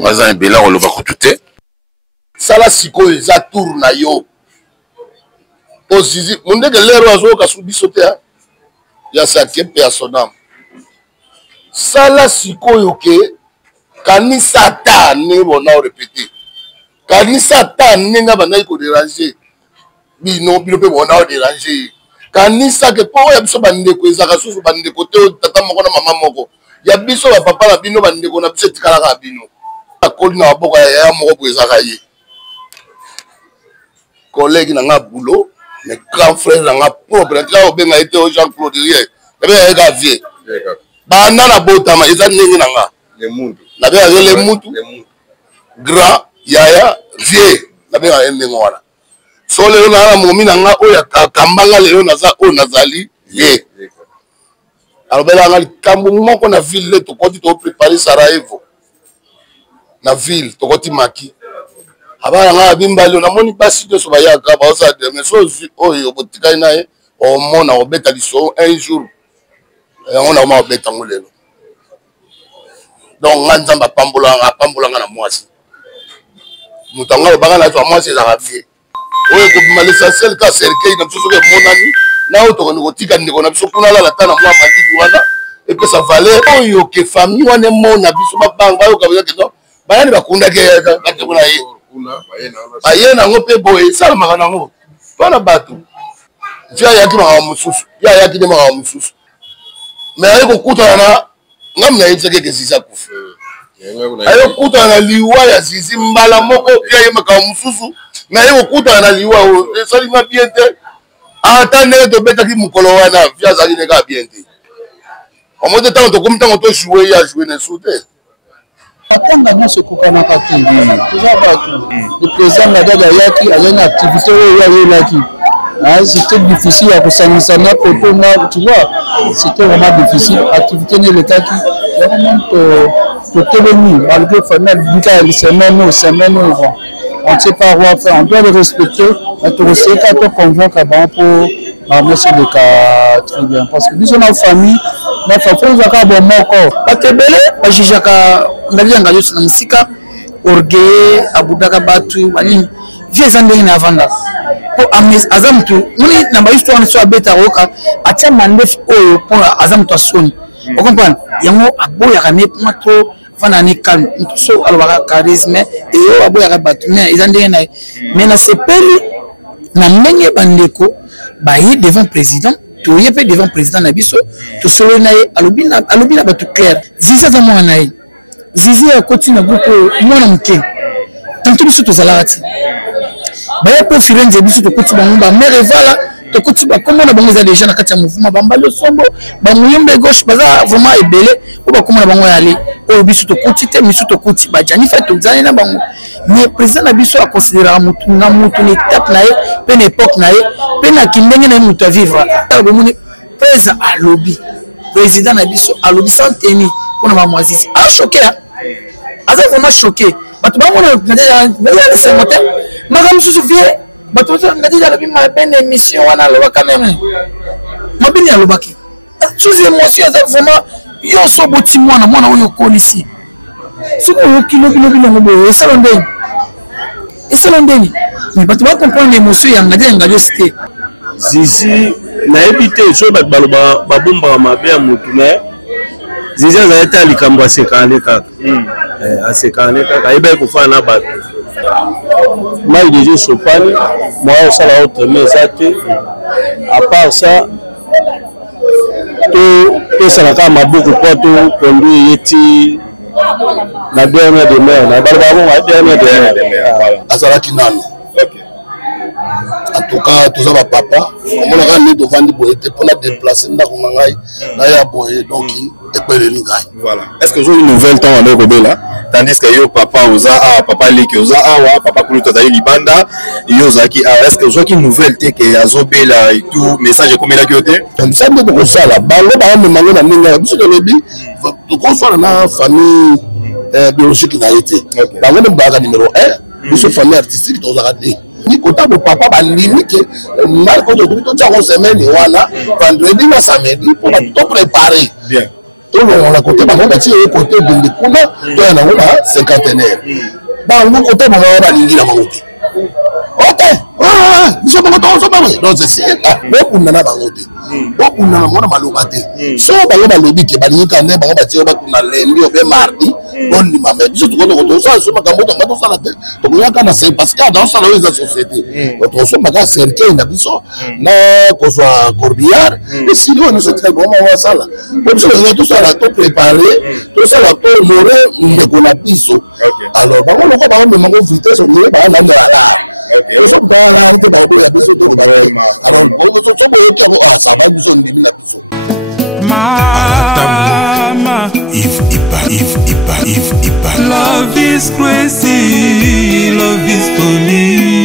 Maza Bela on le va coûter. Sala siko eza tour na yo. Ozizi, monde que l'ero azo ka subi sauter hein. Ya sa kepe ya sonam. Sala siko yoke kanisa ta ne bona répéter. Kanisa ta ne nga bana ko déranger. Bino bino pe bona déranger. Kanisa ke po ya biso bande ko ezaka susu bande ko te tata moko na mama moko. Ya biso ba papa na bino bande ko na biso tikala ka bino. Akoli na boka ya moko ko ezaka ye. Collègue na nga boulot, mes grands frères na nga propre, quand on benga été au Jean-Claude Rier. Na be ga vie. Ba na botama eza ndenge na nga. Les mundu. Na be les mutu. Grand yaya vie. Na be ga ndenge wana. So le na momi na nga oya kambanga le naza o nazali ye. Alors bela nga kambu moko na ville to koti to préparer Sarajevo. Na ville to koti Maki. Abana nga bimbali na moni basi de so bayaka ba osa de mais so oyo botika nae o mona obeta liso un jour on a ma obeta ngolelo donc nga nzamba pambola na mwasi mutanga obanga na to mwasi za vie oyo ko l'essentiel ka cercueil na biso ke monani na auto ko kotika ndeko na biso kuna la tana mwa madidi wana et que ça valait oyo ke famille wana mona biso babanga oyo ka bya ke no bayani bakunda ke ka kuna ye aye nango pe boye salamaka nango mpona bato via yaki makambo mosusu ya yaki nde makambo mosusu mais aye kokutana na ngami nayebisaki eke zizi akufa aye kokutana na liwa ya zizi mbala moko ya ye makambo mosusu mais aye kokutana na liwa oyo esalima bien te ata ndenge tobetaki mokolo wana via azalaki ndenge ya bien te omo te ntango tokomi ntango tojoue ye ajoue na esu te atanga nyonso ekokanaka te toza bato le président Nadada yaki azali na activité oyo ayelaki c'était difficile ya kosangisa na poto na tu vois c'était vraiment difficile activité nelekaki totelemi malgré famille bika ya semaine oyo on ne sait pas quoi faire on doit le respecter mais tokoseka to convaincre bango mpo bamesi leka très bien parce que biso na famille na fafonzaka bo moko bato ebele bajijaka ngalianga nyonso na mosika orgueil abudaka bato banini vie eza ndenge na avandaka mpo aza motu moni na bahisto wana so abeta koyoka atia mandefu oyo mpo aza motu asoni okomprendre yango aboyaka ne mwa to fana ne calme motu so alobaka charisme eyo aboyaka bato mais eza ndenge na ye mais na sepeli na ndenge bandeko baye devant président toye pe devant président na biso tosolo na ye alobi na bato clair zizi aza mwana na ye zizi akoti na groupe mwana moke tanto biso tozalaka ti baye mpe firenze biso tokoti bango bamare evala tokoti bakombo na bango eza déjà na kati ya mouvement bambali osombo bamuyembe gauche baza vraiment ebele oyo bakombo na bango yale oyo biso tokoti te miso tokoti bajani fe tozali na bango mais président na biso aconsidéraka motu na étape na ye mpe na époque na ye mpe na kindenge na ye motu avivre tala bomoni président alobi président na biso alobi sans tenir mpona bamwazisi achoke aza vraiment choqué bato bamona nadeyaesemo te makambo mosusu vie bato nadeya alobi mabene émission wana alobaka meme mabini alobaki sous émotion aza vraiment yo so boti mwana oyo okolisi soki oyoki lobilobi nango boye esalo ndeni mais bato bacomprendre émotion ya ngadi osi te zizi nayebi te so bato baloba babombaka mabe ya motu me zizi azali te likambo asekane kaka asekane kaka ayebaki kofana na bato mai deja sopani moya osala autrement eza te à part ça tosalaka maboko mpo toconduire ye ti na dernière de mer na baloba bongo dernière de mer azalaki nano en tout cas toza bapapa omonaka nde tovandi boye te mpona déplace ndako na ngai naya boye donc ekweleli ngai voilà est-ce que ozoi nouvelle temps wana ekobela tandis que yo papa oza awa papa leki oza awa papa kulutu azali libanda yo ozalaki awa est ce que ozwaki nouvelle te ke azobela et tout message ekomelaki yo te sa nde tokosala bango bamema na ndenge na biso tolobi tokosala na famille biologique na ye te bango nde bazalaka numéro 1 biso famille artistique tozalaka te nikotabo papa balimi ke malko tokoki totiako semaine wana vendredi na samedi mpo bato topréparé on a côté bango bati côté bindi kuna to na ngona cinquantenaire bango côté bango ba lingi na bango te ok so bango to so bango non c'est beaucoup na bango te beaucoup na mona maloba te so bango ba lobi ke ba lingi kande bango bati ba kuna lendi o be mardi on ni mame so to ça so makambo to ngato sala te to yaka na c'est parce que dans ça la société to so maka certain na biso na ko so corbillard et sinon nous c'est très bon on va ça là comme ça tout ça là tout préparé tout ça là tout honorer ndeko na biso alors bango loko ba on mango vitesse on est ba na la so ba la te ba ko ya biso to ba alors on so bo ki ah ça va biso ndimi na biso mama if love is crazy, love is funny.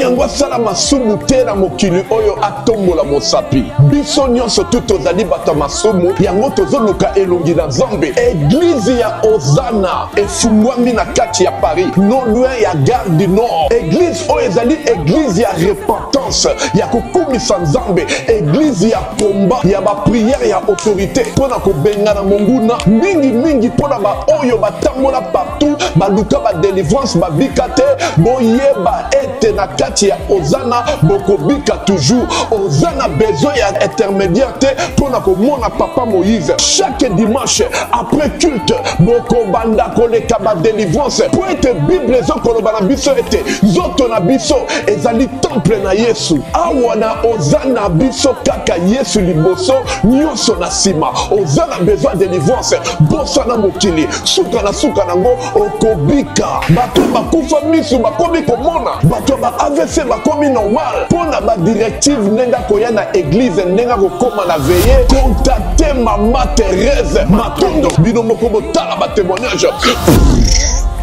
Nyango sala masumu tera mokili oyo atombola mosapi biso nyonso tutozali bato masumu yango tozoluka elongi na Nzambe. Église ya Ozana efungwami na kati ya Paris non loin ya Gare du Nord. Église oyo ezali église ya repentance ya kokumisa Nzambe, église ya komba ya ba prière ya autorité pona kobenga na monguna mingi pona ba oyo batambola partout baluka ba délivrance babikate boyeba ete na kati ya Ozana bokobika toujours. Ozana besoin ya intermédiaire te pona komona papa Moïse. Chaque dimanche après culte bokobanda koleka ba délivrance po ete Bible ezokoloba na biso ete nzoto na biso ezali temple na Yesu. Awa na Ozana biso kaka Yesu liboso nyonso na sima. Ozana besoin de délivrance bosa na mokili suka nango okobika. Bato bakufa misu bakomi komona, bato ba AVC bakomi normal pona ba directive nenga koya na église nenga kokoma na veiller. Contactez Mama Thérèse Matondo bino moko botala ba témoignage.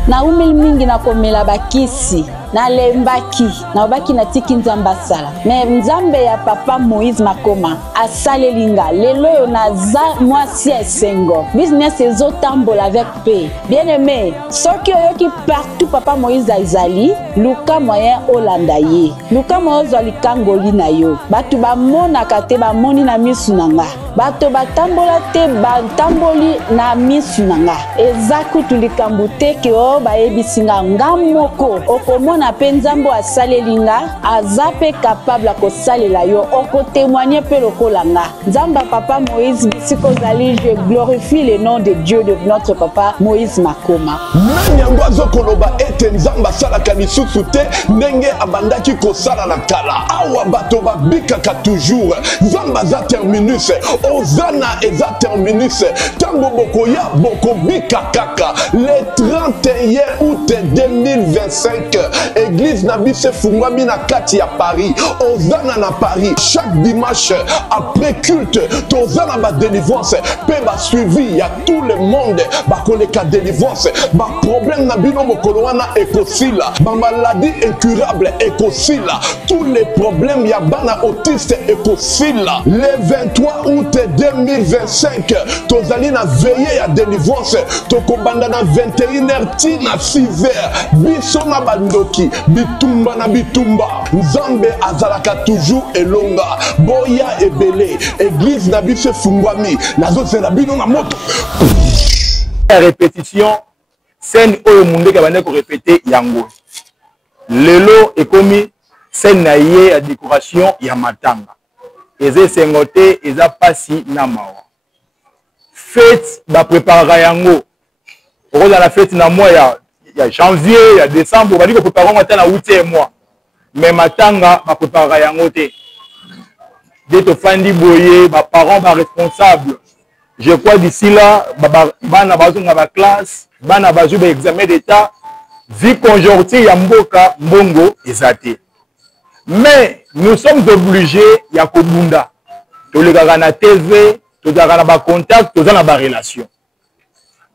Na umeli mingi na komela bakisi na lembaki na obaki na tiki Nzambe asala mais Nzambe ya papa Moïse Makoma asale linga lelo yo na za mwasi esengo business ezotambola avec paix. Bien aimé soki oyoki partout papa Moïse azali luka moyen olanda ye luka moyo zali kangoli na yo batu bamonaka te bamoni na misu nanga bato batambola te batamboli na misu nanga eza kutu likambo te ke o bayebisinga ngamoko okomona pe Nzambe asalelinga azape capable kosalela yo okotémoigner pe lokolanga Nzamba papa Moïse bisiko zali. Je glorifie le nom de Dieu de notre papa Moïse Makoma. Nyango azokoloba ete Nzamba salaka lisusu te ndenge abandaki kosala na kala awa bato babikaka toujours. Nzamba za terminus Ozana eza terminus tango bokoya bokobika kaka le 31 août 2025 église na biso fungwami na kati ya Paris. Ozana na Paris chaque dimanche après culte tozana ba délivrance pe ba suivi ya tout le monde ba koleka délivrance ba problème na bino mokolo wana ekosila ba maladie incurable ekosila tous les problèmes ya bana autiste ekosila. Le 23 août 2025 tozali na veillée ya délivrance tokobanda na 21h tina 6h biso na bandoki bitumba na bitumba Nzambe azalaka toujours elonga boya ebele église na biso fungwami nazozela bino na moto la répétition scène oyo mundeka bande ko répéter yango lelo ekomi scène na ye ya décoration ya matanga eze sengote eza pasi na mawa fête ba préparera yango pour la fête na mois ya janvier, il y a décembre, on va dire que préparer maintenant 8e mois. Mais matanga, ma préparer yango te. Dès que Fandi Boye, ma parents, ma responsable. Je crois d'ici là, bana bazo na ba classe, bana bazo ba examen d'état, vie conjoncture ya mboka mbongo ezate. Mais nous sommes obligés ya kobunda. To le na TV, to na ba contact, to na ba relation.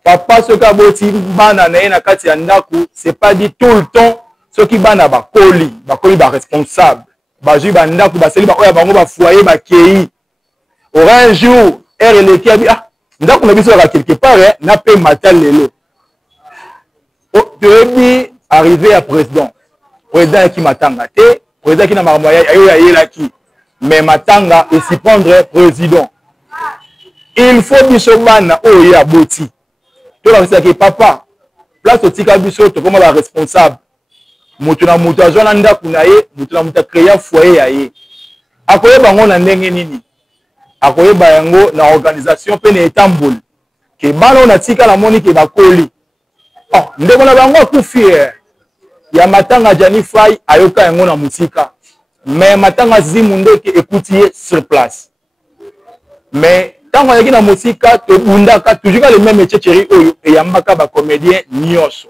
Papa ce kaboti bana na na kati ya ndaku c'est pas dit tout le temps ce qui bana ba koli ba responsable ba ju ba ndaku ba seli ba oya bango ba foyer ba kei aura un jour le qui a dit ah ndaku na biso ka quelque part na pe matal lelo Tebi arrivé à président qui matanga te président qui na mamoya ayo ya yela ki mais matanga et s'y prendre président il faut biso bana oyo ya boti to la que papa place otika biso to comme la responsable moto na moto azona ndako na ye moto na moto créer foyer ya ye akoyeba ngo na ndenge nini akoyeba yango na organisation pe na etamboli ke bana na tika la moni ke bakoli ndeko na bango akufi ya matanga Jani Fai ayoka yango na musika mais matanga zimunde ke écoutier sur place mais tant on est dans musika to bundaka toujours le même tchétchéri oyo et yambaka ba comédien nyonso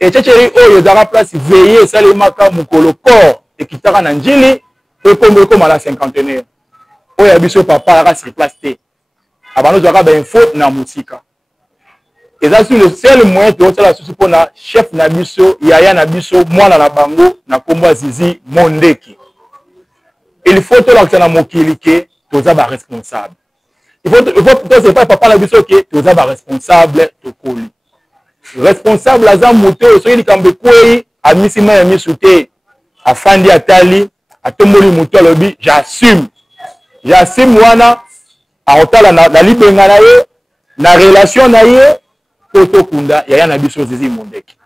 et tchétchéri oyo dans place veiller salemaka mukolo corps et kitaka na njili et comme à la cinquantenaire oyo biso papa la sur place té abano zaka ba info na musika. Et ça c'est le seul moyen de faire la souci pour na chef na biso yaya na biso mwana na bango na kombo Zizi Mondeki. Il faut tout l'action na mokili ke toza ba responsable. Il faut c'est pas papa na biso ke toza ba responsable to koli. Responsable aza moto so yili kambe kwei amisima ya misute afandi atali atomboli moto lobi j'assume wana aotala na libenga na ye na relation na ye Toto Kunda yaya na biso Zizi Mondeki.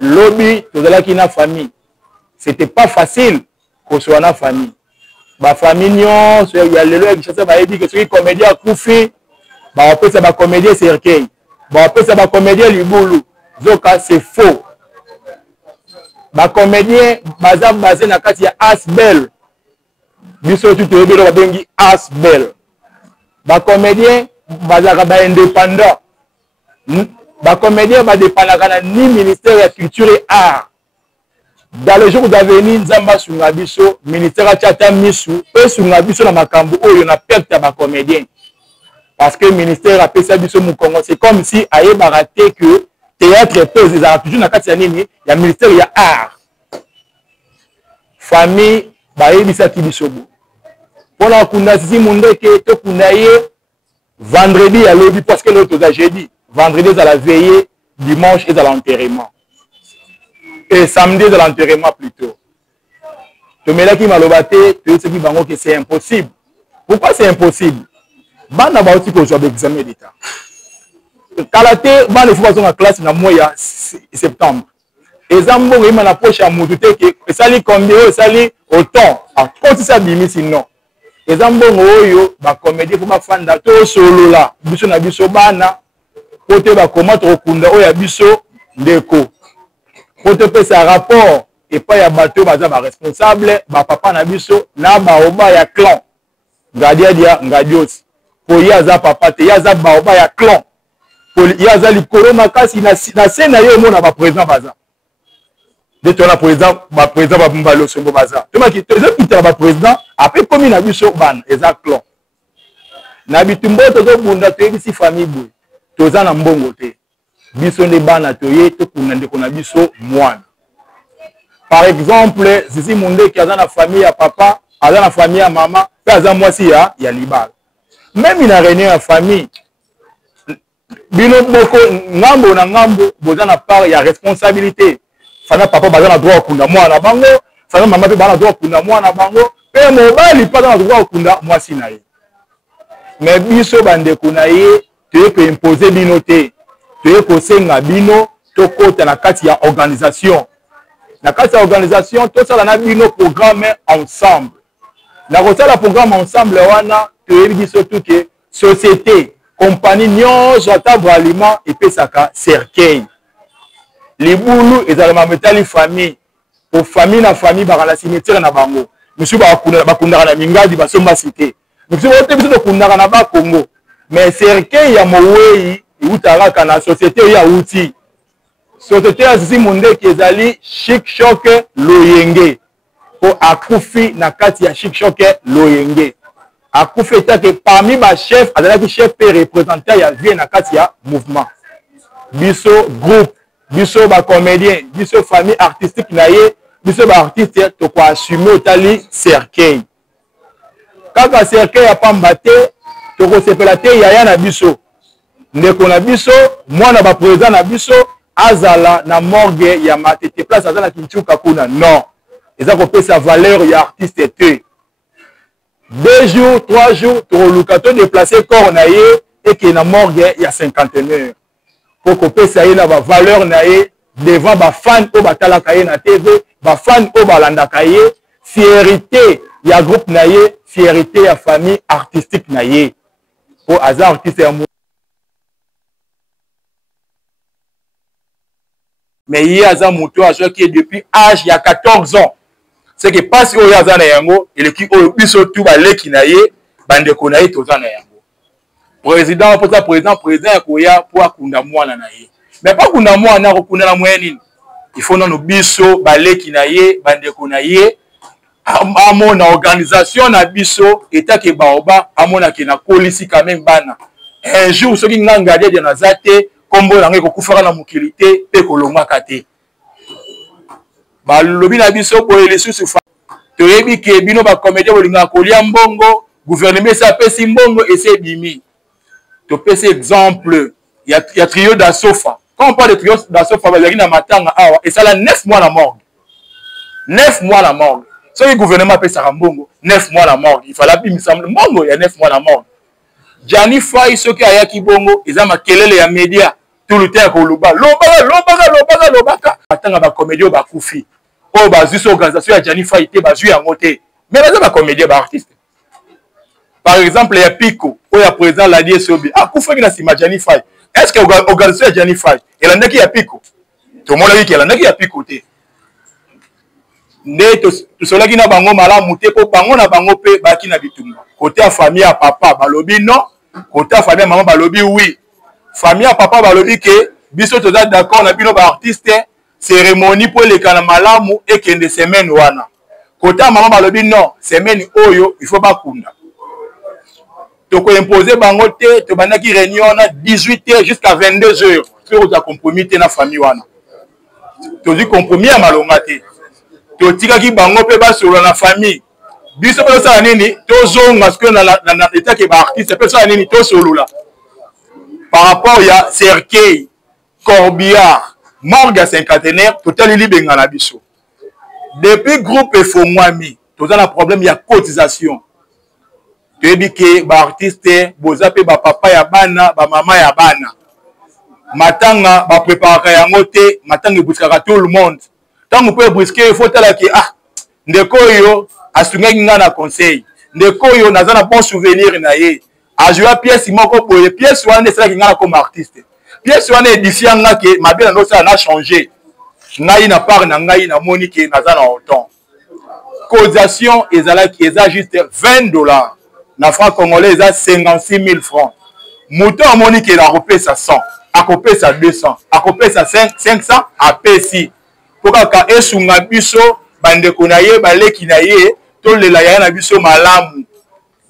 Lobby tozalaki na famille. C'était pas facile qu'on soit na famille. Ba famille nyon, il y a lelo qui chasse ba ebi que celui comédien Koufi, ba on peut ça ba comédien Serkei. Ba on peut ça ba comédien Libulu. Zoka c'est faux. Ba comédien basé na kati ya Asbel. Biso tu te rebelo ba bengi Asbel. Ba comédien bazaka ba indépendant. Ba comédien va dépendre ni ministère de la culture et art. Dans les jours d'avenir, Nzamba Sungabiso, ministère de Tchata Misu, et Sungabiso na makambo oyo na perte ba comédien. Parce que le ministère a payé biso mu Congo, c'est comme si aye baraté que théâtre et pèse les toujours na kati ya nini, ya ministère ya art. Famille ba yebisa ki biso bo. Pona kunda Zizi Mondeki to kunda ye vendredi à lobby parce que l'autre a jeudi. Vendredi à la veillée, dimanche et à l'enterrement. Et samedi à l'enterrement plutôt. Tu me l'as dit malobate, tu sais que c'est impossible. Pourquoi c'est impossible? Bana ba aussi pour jouer l'examen d'état. Kalaté, bana il faut passer en classe dans mois ya septembre. Et zambo il m'a approché à moudouté que ça li combien ça li autant. Ah, quand ça bimi sinon. Et zambo oyo ba comédie pour ma fan to solo là. Biso na biso bana côté ba comment tokunda oya biso ndeko côté pesa rapport et pas ya bateau baza ba responsable ba papa na biso na ba oba ya clan ngadia dia ngadios po yaza papa te yaza ba oba ya clan po yaza likolo makasi na scène yo mona ba président baza de tona président ba mbalo sombo baza to maki to ezopita ba président après comme na biso ban eza clan na bitumbo to bunda to ebisi famille boy toza na mbongo te biso nde bana toye tokuna ndeko na biso mwana. Par exemple Zizi Mondeki aza na famille ya papa aza na famille ya mama pe aza mwasi ya libala même ina réunion ya famille bino boko ngambo na ngambo boza na part ya responsabilité fana papa baza na droit kunda mwana bango fana mama pe bana droit kunda mwana bango pe mobali pa na droit kunda mwasi na ye mais biso bandeko na ye tu peux imposer bino te tu peux senga bino to kota na kati ya organisation na kati ya organisation to sala na bino programme ensemble na kota la programme ensemble wana tu biso tout que société compagnie nyonso atable aliment et pesaka cercueil libulu ezalama metali famille pour famille na famille ba la cimetière na bango monsieur ba kundaka na mingadi basomba cité monsieur ba biso to kundaka na ba Congo. Mais cercueil ya mowei utaraka na société ya uti société ya Zizi Mondeki ezali Chic Choc Loyenge po akufi na kati ya Chic Choc Loyenge akufi etake parmi ba chef azalaki chef pe représentant ya vie na kati ya mouvement biso groupe biso ba comédien biso famille artistique na ye biso ba artiste to ko assumer otali cercueil kaka cercueil ya pamba te toko sepela te yaya na biso ndeko na biso mwana ba président na biso azala na morgue ya matete place azala kinchuka kuna non eza ko pesa valeur ya artiste te 2 jours, 3 jours, tu déplacer corps et qui est na morgue il y a 51 pour que ça ait la valeur devant les fans au batala na TV, les fans au balanda fierté il y a groupe fierté ya famille artistique pour hasard artiste mais il y a un moto qui est depuis âge il y a 14 ans. C'est que passe au Yazana Yango et l'équipe au biso tout baleki na ye bande konaye tozana yango. Président pour ça président koya pour akunda mwana na ye. Mais pas kunda mwana ko kunda na moyenne. Il faut non biso baleki na ye bande konaye amona organisation na biso eta ke baoba amona ke na polisi quand même bana. Un jour ce qui ngangade de nazate kombo na ngeko kufaka na mukilité pe kolonga kate. Ba lobi na biso boye les sous toyebi ke bino ba comédien bolinga kolia mbongo gouvernement ça pesi mbongo et c'est bimi to pesi exemple il y a trio d'Asofa quand on parle de trio d'Asofa bazaki na matanga awa et ça la 9 mois la morgue 9 mois la morgue so le gouvernement pesa mbongo 9 mois la morgue il fallait bi semble mbongo il y a 9 mois la morgue Jani Fai soki ayaki bongo eza makelele ya media tout le temps ko loba lobaka atanga ba comédien ba kufi oh bazuso organisation ya Jani Fai te bazui yango te mais baza ba comédien ba artiste par exemple ya Pico o ya président la DSOB akufaki na sima Jani Fai est-ce que organisation ya Jani Fai elandaki ya Pico to mona yiki elandaki ya Pico te ne to solaki na bango malamu te po bango na bango pe baki na bitumba côté ya famille ya papa balobi non côté ya famille ya maman balobi oui famille ya papa balobi ke biso toza d'accord na bino ba artiste cérémonie pour les kana malamu et kende semaine wana côté ya maman balobi non semaine oyo il faut bakunda to ko imposer bango te to banaki réunion na 18h jusqu'à 22h sur ta compromis te na famille wana to di compromis ya malonga te to tikaki bango pe ba solo na famille biso pe ça nini to zonga parce que na état ke ba artiste pe ça nini to solo là par rapport ya cercueil corbillard morgue à cinquantenaire total libenga na biso depuis groupe efongwami toza na problème ya cotisation toyebi ke ba artiste boza pe ba papa ya bana ba mama ya bana matanga ba préparer yango te matanga ebuskaka tout le monde tango pe brisker il faut tala ke ndeko yo asungaki nga na conseil ndeko yo naza na bon souvenir na ye ajua pièce moko boye pièce wana esalaki nga na comme artiste pièce wana édifié nga ke mabe na nosala na changer ngai na part na ngai na moni ke naza na autant cotisation ezalaki eza juste $20 na franc congolais eza 56 000 francs moto amoni ke na kopesa 100 akopesa 200 akopesa 500 apesi po kaka esunga biso bandeko na ye baleki na ye tolela ya na biso malamu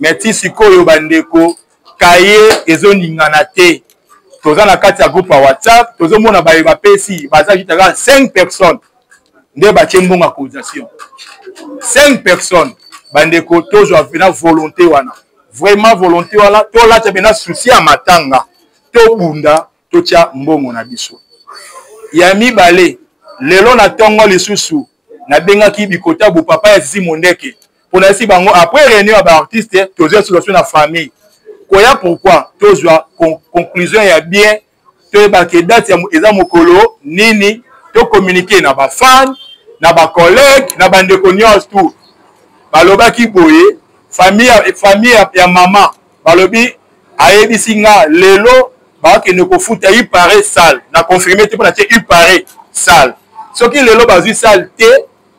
meti sikoyo bandeko kaye ezoningana te toza na kati ya groupe ya WhatsApp tozomona baye bapesi baza kitaka 5 personnes nde batie mbongo cotisation 5 personnes bandeko tozwa vena volonté wana vraiment volonté wana tolata bena souci ya matanga tobunda totia mbongo na biso ya mibale lelo na tongo lisusu na bengaki bikota bo papa ya Sisi Mondeke pour na si bango après réunion ba artiste tozwa solution na famille koya pourquoi tozwa conclusion ya bien to ba ke date ya eza mokolo nini to communiquer na ba fan na ba collègue na bandeko nyos tout balobaki boye famille ya mama balobi ayebisi nga lelo ba ke ne ko futa yi pare salle na confirmer te pour na te yi pare salle soki lelo bazui salle te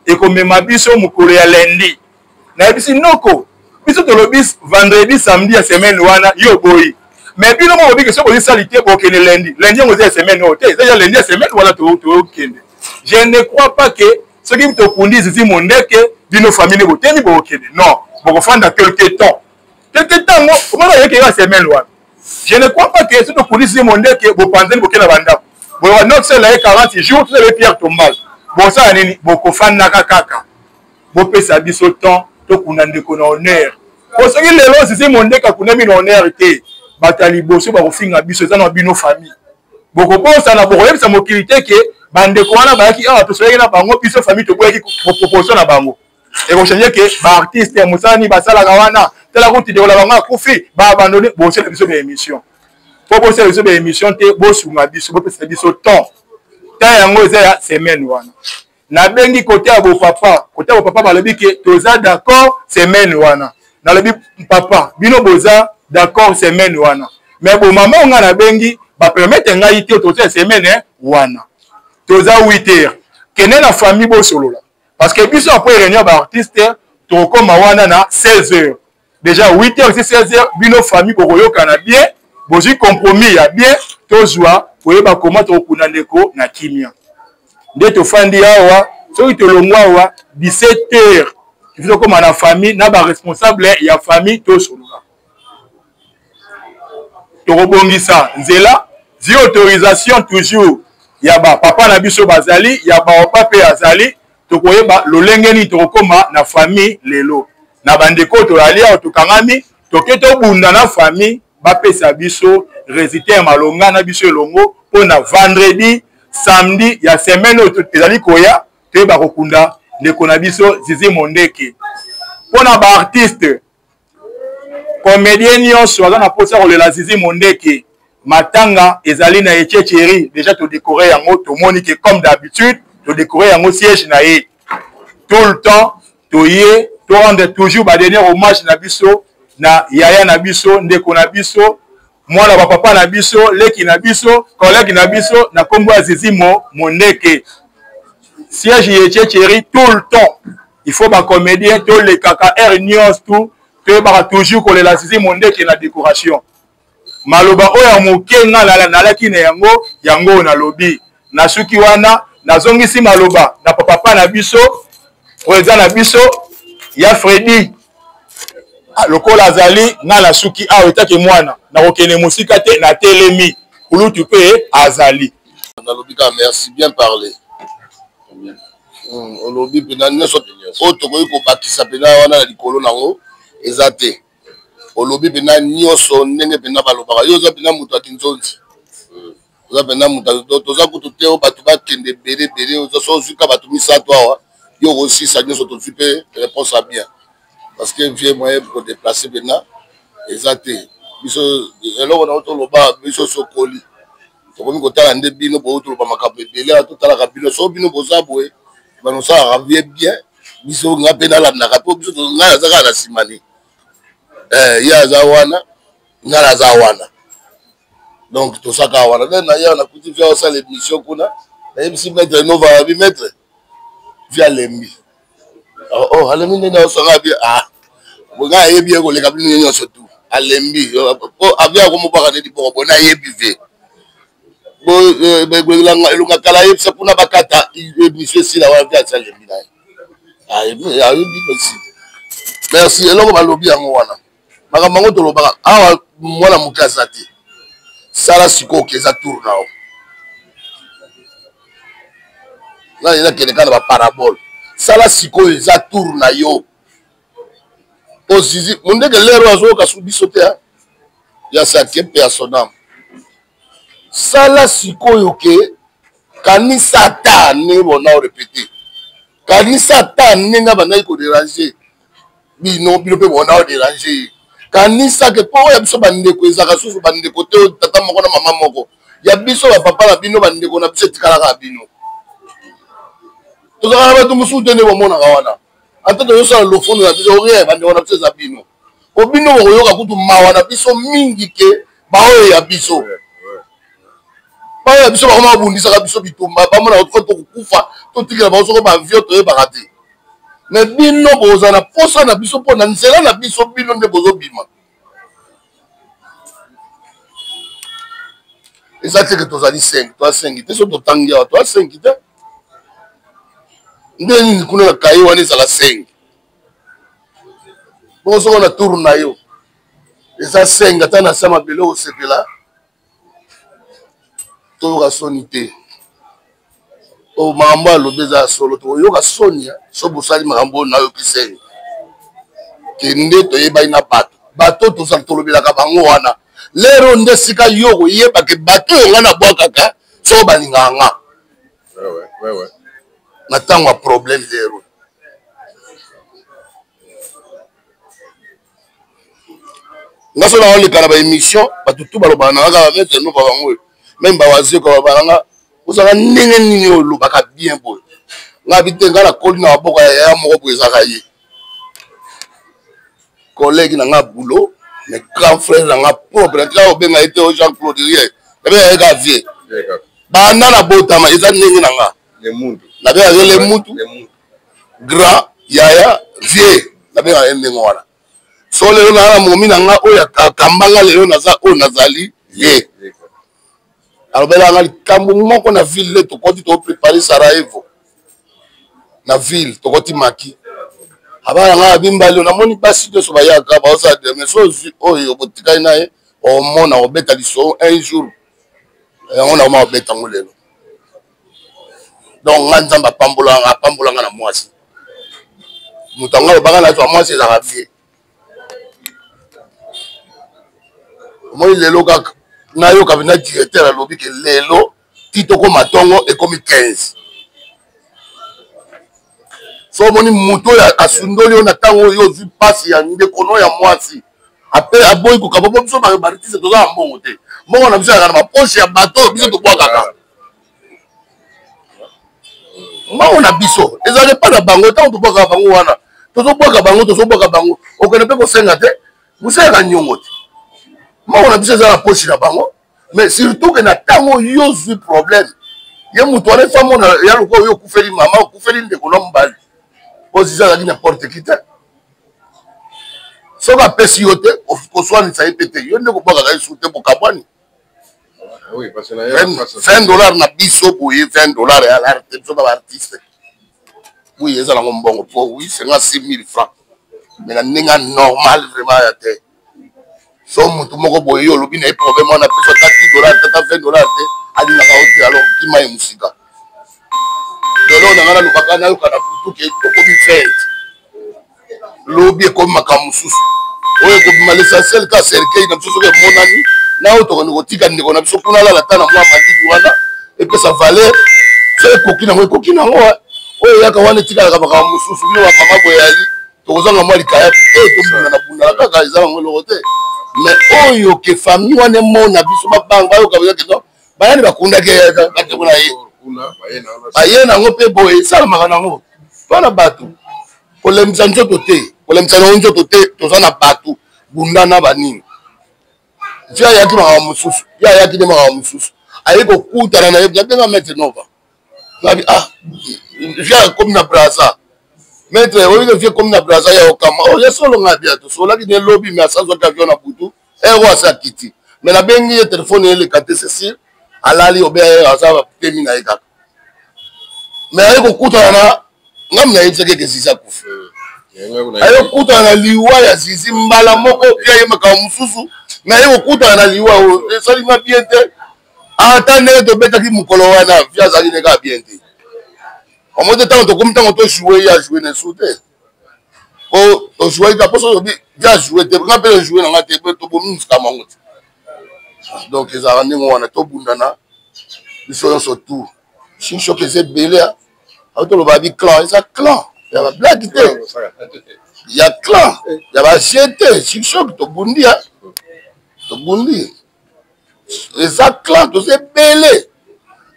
et comme ma biso mokolo ya lundi na bisi noko biso tolobi vendredi samedi ya semaine wana yo boyi mais bino mo bobi que so ko salle te bo kene lundi ngo za semaine o te ça lundi ya semaine wala to kende je ne crois pas que ce qui te conduit Sisi Mondeke bino famille bo teni bo kende non bo fanda quelque temps mo comment ya ke ya semaine wana je ne crois pas que ce que conduit Sisi Mondeke bo panzeli bo kena banda bo not cela 40 jours tout le Pierre Tombal bon ça nini boko fanda kaka bo pesa biso temps to kuna ndeko na honneur ko soki lelo Sisi Mondeke kuna bino honneur te batali boso ba kofinga biso za na bino famille boko posa na boko yebisa mokilité ke bandeko wana bayaki awa to soki na bango biso famille to boyaki proposition na bango et vous changez que ba artiste musani basala kawana tela ko tidé la banga kufi ba abandonner bon c'est l'émission d'émission pour bosser l'émission d'émission te bosunga biso bo pesa biso temps yango eza semaine wana na bengi côté ya bo papa balobi ke toza d'accord semaine wana na lobi papa bino boza d'accord semaine wana mais bo maman nga na bengi ba permettre ngai te toza semaine wana toza 8h kene na famille bo solola parce que biso après réunion ba artiste to koma wana na 16h déjà 8h c'est 16h bino famille bokoyoka na bien bozi compromis ya bien tozwa koyeba comment tokuna ndeko na kimia nde tofandi awa soki tolongwa awa 17h il faut koma na famille na ba responsable ya famille tosolola tokobongisa nzela zi autorisation toujours ya ba papa na biso bazali ya ba papa pe azali tokoyeba lolenge ni tokoma na famille lelo na bandeko tolali awa tokangami toke tobunda na famille bapesa biso résultat malonga na biso elongo pona vendredi samedi ya semaine ezali koya toyeba kokunda ndeko na biso Zizi Mondeke pona ba artiste comédien nyonso aza na posa kolela Zizi Mondeke matanga ezali na echecheri déjà to décorer yango tomoni que comme d'habitude to décorer yango siège na ye tout le temps toye to rendre toujours ba dernier hommage na biso na yaya na biso ndeko na biso mwana ba papa na biso leki na biso collègue na biso na kombo ya Zizi Mondeke siège echecheri tout le temps il faut ba comédien to le kaka air news tout to ba toujours kolela Zizi Mondeke na décoration maloba oya mokenga nalaki na yango na lobi na suki wana nazongisi maloba na papa na biso oza na biso ya Freddy lokola azali nga na suki awa etake mwana na kokene musika te na telemi kulutu pe azali nalobi ka merci bien parler olobi pena nyonso oyo tokoki kobakisa pena wana na likolo nango eza te olobi pena nyonso ndenge pena balobaka yo oza pena moto akinzonzi oza pena moto toza kutu te oyo bato bakende ebele oza so ozwika bato misato awa yo okosisa nyonso tozwi mpe réponse a bien parce que vie moyen kodéplace pena eza te biso eloko na toloba biso sokoli tokomi kotala nde bino boyo toloba makambo ebele totalaka bino so bino boza boye banosalaka vie bien biso nga mpe nalandaka mpo biso ngai nazaka na simani ye aza wana nga naza wana donc tosaka wana nde naye nakuti via osala émission kuna nayebisi maître nova abi maître via alembi alembi ndenge osanga bi nga ayebi ye koleka bino nyonso tu alembi po abi akomobaka neti poko bona ayebi ve elonga kala ayebisa mpona bakata émission esila wana via ati alembi na ye ayebi merci merci eloko balobi yango wana makambo yango tolobaka awa mwana moke aza te sala sikoyo eza tour na yo nga eza kende kaka na baparabole sala sikoyo eza tour na yo ozizi mondeke lero azoyoka su biso te ya sake mpe ya sonam sala sikoyo ke kanisa ata ndenge bona orepete kanisa ata ndenge bandaki koderange bino mpe bona oderange kanisa ke po ya biso bandeko ezaka susu bandeko te tata moko na mama moko ya biso bapapa na bino bandeko na biso etikalaka bino tozalaka na bato mosusu te nde bomonaka wana ata toyosala lofondo na biso rien bandeko na biso eza bino po bino bokoyoka kutu mawa na biso mingi ke baoyo ya biso baoyo ya biso bakoma babundisaka biso bitumba bamona tokokufa totikela bango soko bavio toyebaka te me bino boza na posa na biso mpo na nzela na biso bino nde bozobima eza teke tozali 5 toa 5 te so totangi awa toa 5 te nde nini kuna na kaye wana ezala 5 bongo soko na tour na yo eza 5 ata na sa mabele osepela toyoka soni te o makambo alobi eza ya solo toyoka soni so bosali makambo oyo nayoki 5 kende toyebaki na bato tolobelaka bango wana lero nde sika yo koyebake bato oyo nga na bwakaka so balingaka nga na ntango ya problème lero nga so na oleka na émission batutu balobaka na kaka mettre no bango même bawazi ko balanga osala ndenge nini olobaka bien boy nga bitenga na koli na maboko ya moko boy ezaka ye collègue na nga boulot mais grand frère na nga propre tra obenga ete o Jean-Claude Rier ebe ya ka vie banda na botama eza ndenge na nga le mundo na be le mutu grand yaya vie na be ya ndenge wana so lelo na momi na nga oya kambanga lelo naza o nazali ye alobela nga likambo moko na ville to koti to préparer Sarajevo na ville to koti maki abana nga bimba lelo namoni basi to so bayaka ba osa de mais so oyo botikai naye o mona obeta liso un jour on a obeta ngolelo donc nga nzamba pambola nga na mwasi mutanga obanga na to mwasi za vie moi lelo kaka na yo kabina directeur alobi ke lelo titoko matongo ekomi 15 so moni muto ya asundoli ona tango yo zi pasi ya ndeko no ya mwasi ape aboyi ko kababo biso ba artiste to za mbongo te mbongo na biso ya na poche ya bateau biso to kwa kaka mbongo na biso ezale pa na bango tango to bwaka bango wana to bwaka bango okene pe ko senga te musaka nyongo te mbongo na biso eza na poche na bango mais surtout que na tango yo zi problème ye muto wana famo na ya loko yo kufeli mama kufeli ndeko no mbali position la n'importe qui te soka apesi yo te koswanisa ye pete yo nde kobwakaka ye sute bokabwani $20 na biso boye $20 ya l'arte biso baartiste oui eza nango mbongo po oui c'est nga 6000 francs mais na ndenge normal vraiment ya te so mutu moko boye yo olobi na ye problème wana peso ata $10 tata $20 te alingaka yo te alors kima ye musika lelo na nga nalobaka nayoka na butu ke tokomi fete lobi ekomi makambo mosusu oyo ekobima l'essentiel ka cercueil na biso soki emonani na oyo tokoni kotika ndeko na biso kuna alala ata na mwa malili wana epesa valeur so ekoki nango oyo yaka wana etikalaka makambo mosusu bino bamama boyali tokozanga mwa likaya tobundana bundana kaka eza nango eloko te mais oyo ke famille wana emona biso babanga bayoka bezakeno bayani bakundaki bateko na ye baye nango mpe boye esalamaka nango mpona bato kolemisa nzoto te kolemisa nango nzoto te toza na bato bundana banini vi ayaki makambo mosusu ye ayaki nde makambo mosusu aye kokutana na ye abenga maître nova nabi vi akomi na brasa maître oyike vie komi na brasa ya okama oye solonga bia tosolaki ne lobi me asazwaki avion na butu ero asa kiti me nabengi ye telefone eleka te cecile alali obe aza temi na ye kaka me aye kokutana na ngami na yebisaki eke zizi akufa aye kokutana na liwa ya zizi mbala moko pia ye makambo mosusu me aye kokutana na liwa oyo esalinga bien te ata ndenge tobetaki mokolo wana vi azalaki ndenge ya bien te omo te ntango tokomi ntango tojoue ye ajoue na esu te po tojoue ka mposo obi vi ajoue te nga mpe ejoue na nga te tobomi musika mango te donc ezalaka ndenge wana tobundana biso nyonso tour shinshok eza ebele aotoloba biclan eza clan ya bablaki te ya clan ya baje te shinshok tobundi tobundi eza clan toza ebele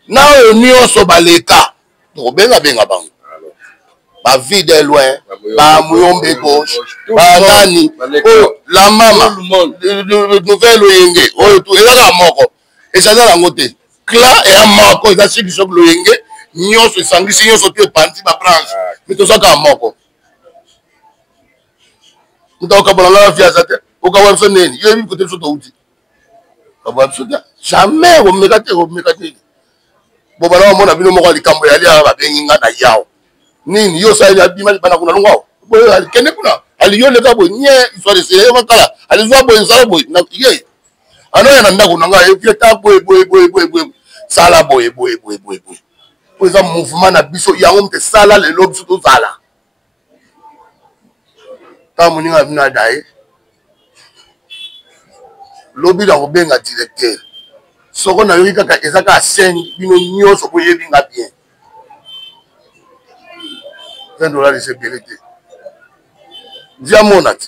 na oyo nyonso baleka tokobengabenga bango bavi de loin bamuyombe gauche banani oyo la mama nouvelle oyenge oyo ezaka moko echaza yango te clan eya moko eza siki soki loyenge nyonso esangisi nyonso te epandi babranche me tozaka moko mutu okabolanga na vi aza te okabola biso neni yo yebi kote biso touti okabola biso te jamais omeka te bobana bamona bino moko ya likambo yali awa babengi nga na yao nini yo osali abima libana kuna longo boye alikende kuna aliyoleka boye nye histoire eseye makala alizwa boye nsala boye ye anoya na ndako na nga evieta boye sala boye oyo eza mouvement na biso yango mpe sala lelo biso tozala ntango moninga bino adaye lobi na kobenga directeur soko nayoki kaka eza kaka scène bino nyonso boyebinga bien $20 eza ebele te vi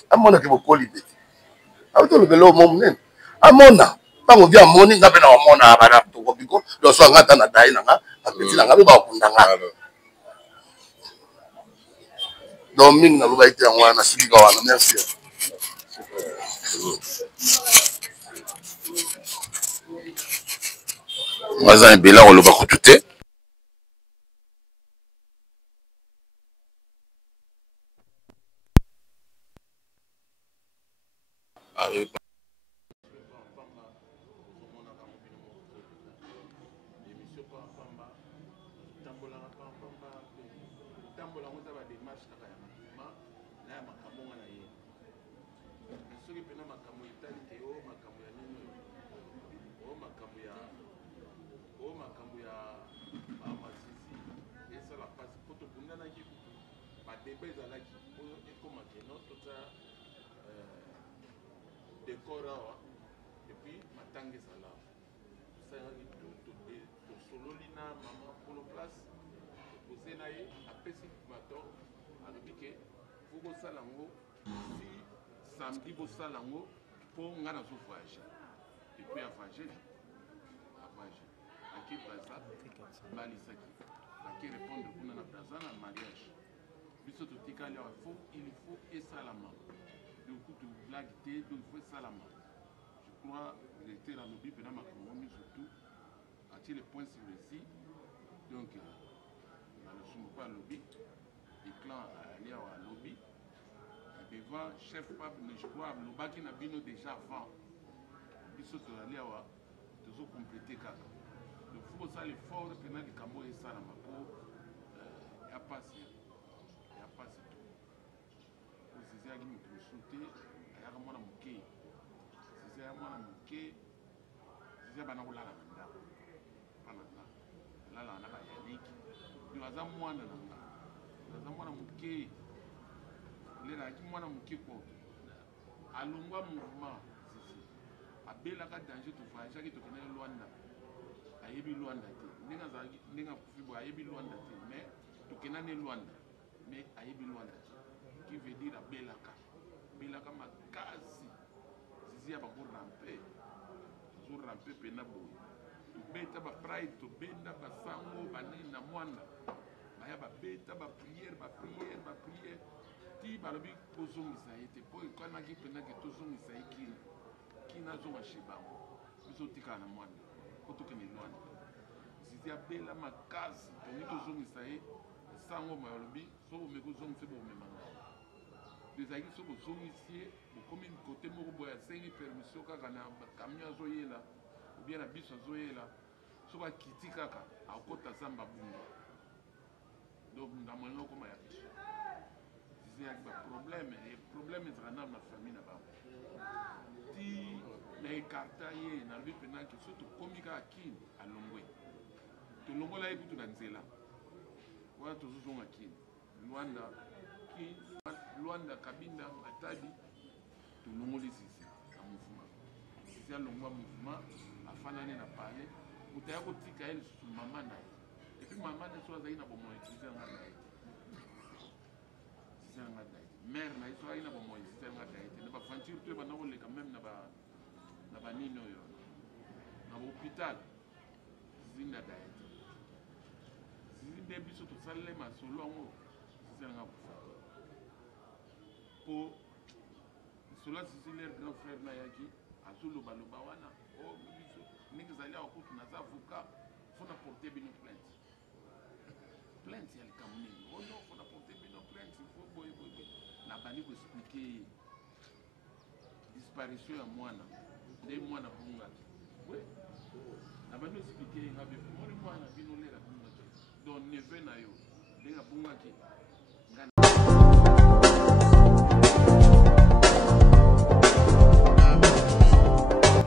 amonaki bokolide te Autolobelo momnen. Amona. Tango via moni nga bena amona abana to biko. Do so nga ta na dai na nga. Apeti na nga be ba kunda nga. Doming na luba ite ngwana sibika wana. Merci. Waza mbela oloba kutute.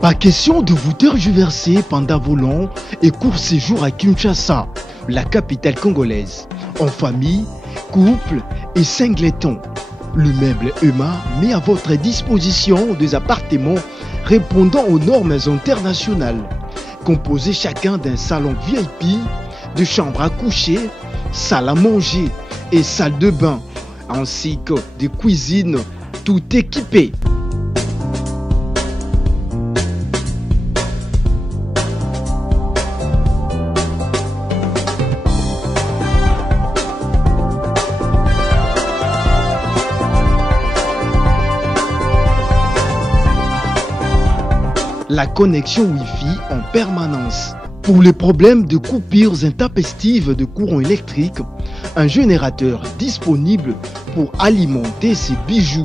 Pas question de vous tergiverser pendant vos longs et courts séjours à Kinshasa, la capitale congolaise. En famille, couple et singleton, le meuble EMA met à votre disposition des appartements répondant aux normes internationales, composés chacun d'un salon VIP, de chambres à coucher, salle à manger et salle de bain, ainsi que de cuisine tout équipées. la connexion Wi-Fi en permanence. Pour les problèmes de coupures intempestives de courant électrique, un générateur disponible pour alimenter ces bijoux.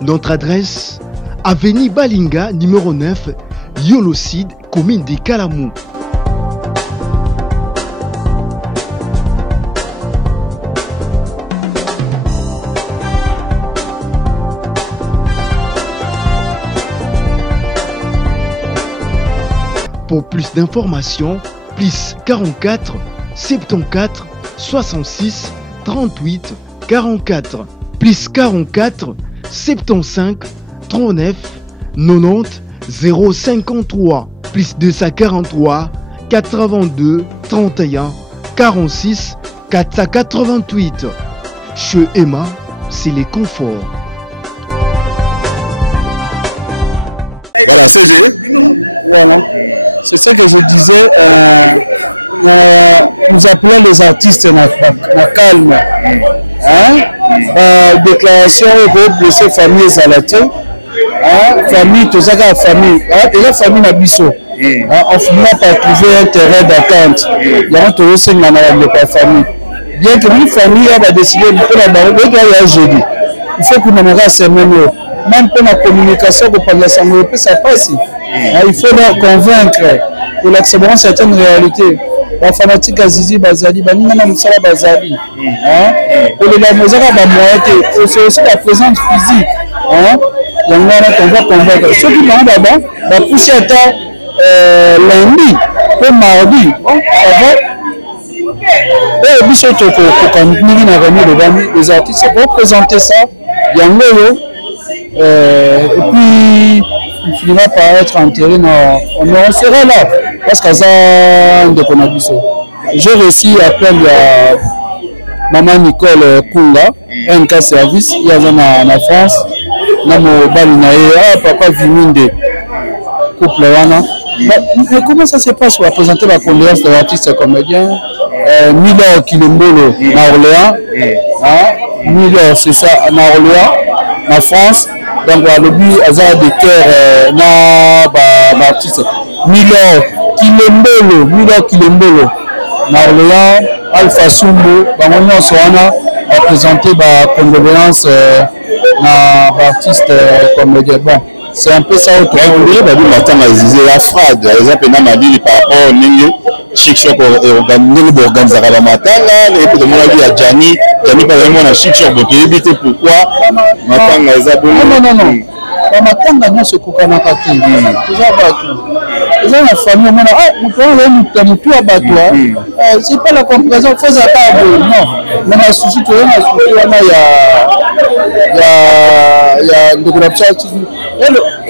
Notre adresse, avenue Balinga, numéro 9, Yolocide, commune de Kalamou. Pour plus d'informations, plus 44 74 66 38 44, plus 44 75 39 90 053, plus 243 82 31 46 488. Chez Emma, c'est les conforts. Voilà, CG. Voilà. C'est ce que je disais. Nous appelons les artistes na calme. Déclaration de ces familles à la tête. Famille, tout ça, famille. Et la famille n'a biso. On finit par trouver un terrain d'attente. Il y a un tour aussi dans la famille. Bien que une famille a décidé de faire la barre, il faut que nous nous rassemblions. Même pour la communication, pour parler ensemble, ça passe. Il faut leur convaincre pour l'accepter certaines réalités. La fanatique Azizi Bazali, Banina Moussala Bazali. Pour les Lamozara, c'est aussi la présence physique. Il y en a qu'on va convaincre. Ceux qui vont là-bas, va pousser à temps lundi ou mardi. Ça va? Et puis surtout, quand nous avons les artistes, c'est pour présenter ça. Il y a un et puis il finira par être enterré. On sera là parce que ça de Konabiso. J'ai réussi à appeler maman Nicole Kunga, NK Service, il y a en France. Papa Viminde, couple Wana. Mais comment ça se passe pour présenter la condoléance de l'artiste comédien Miller Kilembolo à Orléans. Miller, c'est ça, à Orléans, en France. Donc, le but, il y a des cœurs na artiste. Miller Kilembolo à Orléans, Alpha Sumbo, on a présenté la condoléance na artiste comédien. Bon. C'est un peu ça au tour. La fraude, par exemple, par rapport au Ningue, Chic Shop organise la matanga, et puis de mon avis à Gianni, par exemple, à Chic Shop, donc éviter pourquoi matanga est abonné. Non. La matanga, non, c'est Koukanaka TV. Déjà, ils ont la famille, on a tout à battre. C'est pas la comparaison, faut ça pas. Non, mais la souci, il y a une décoration.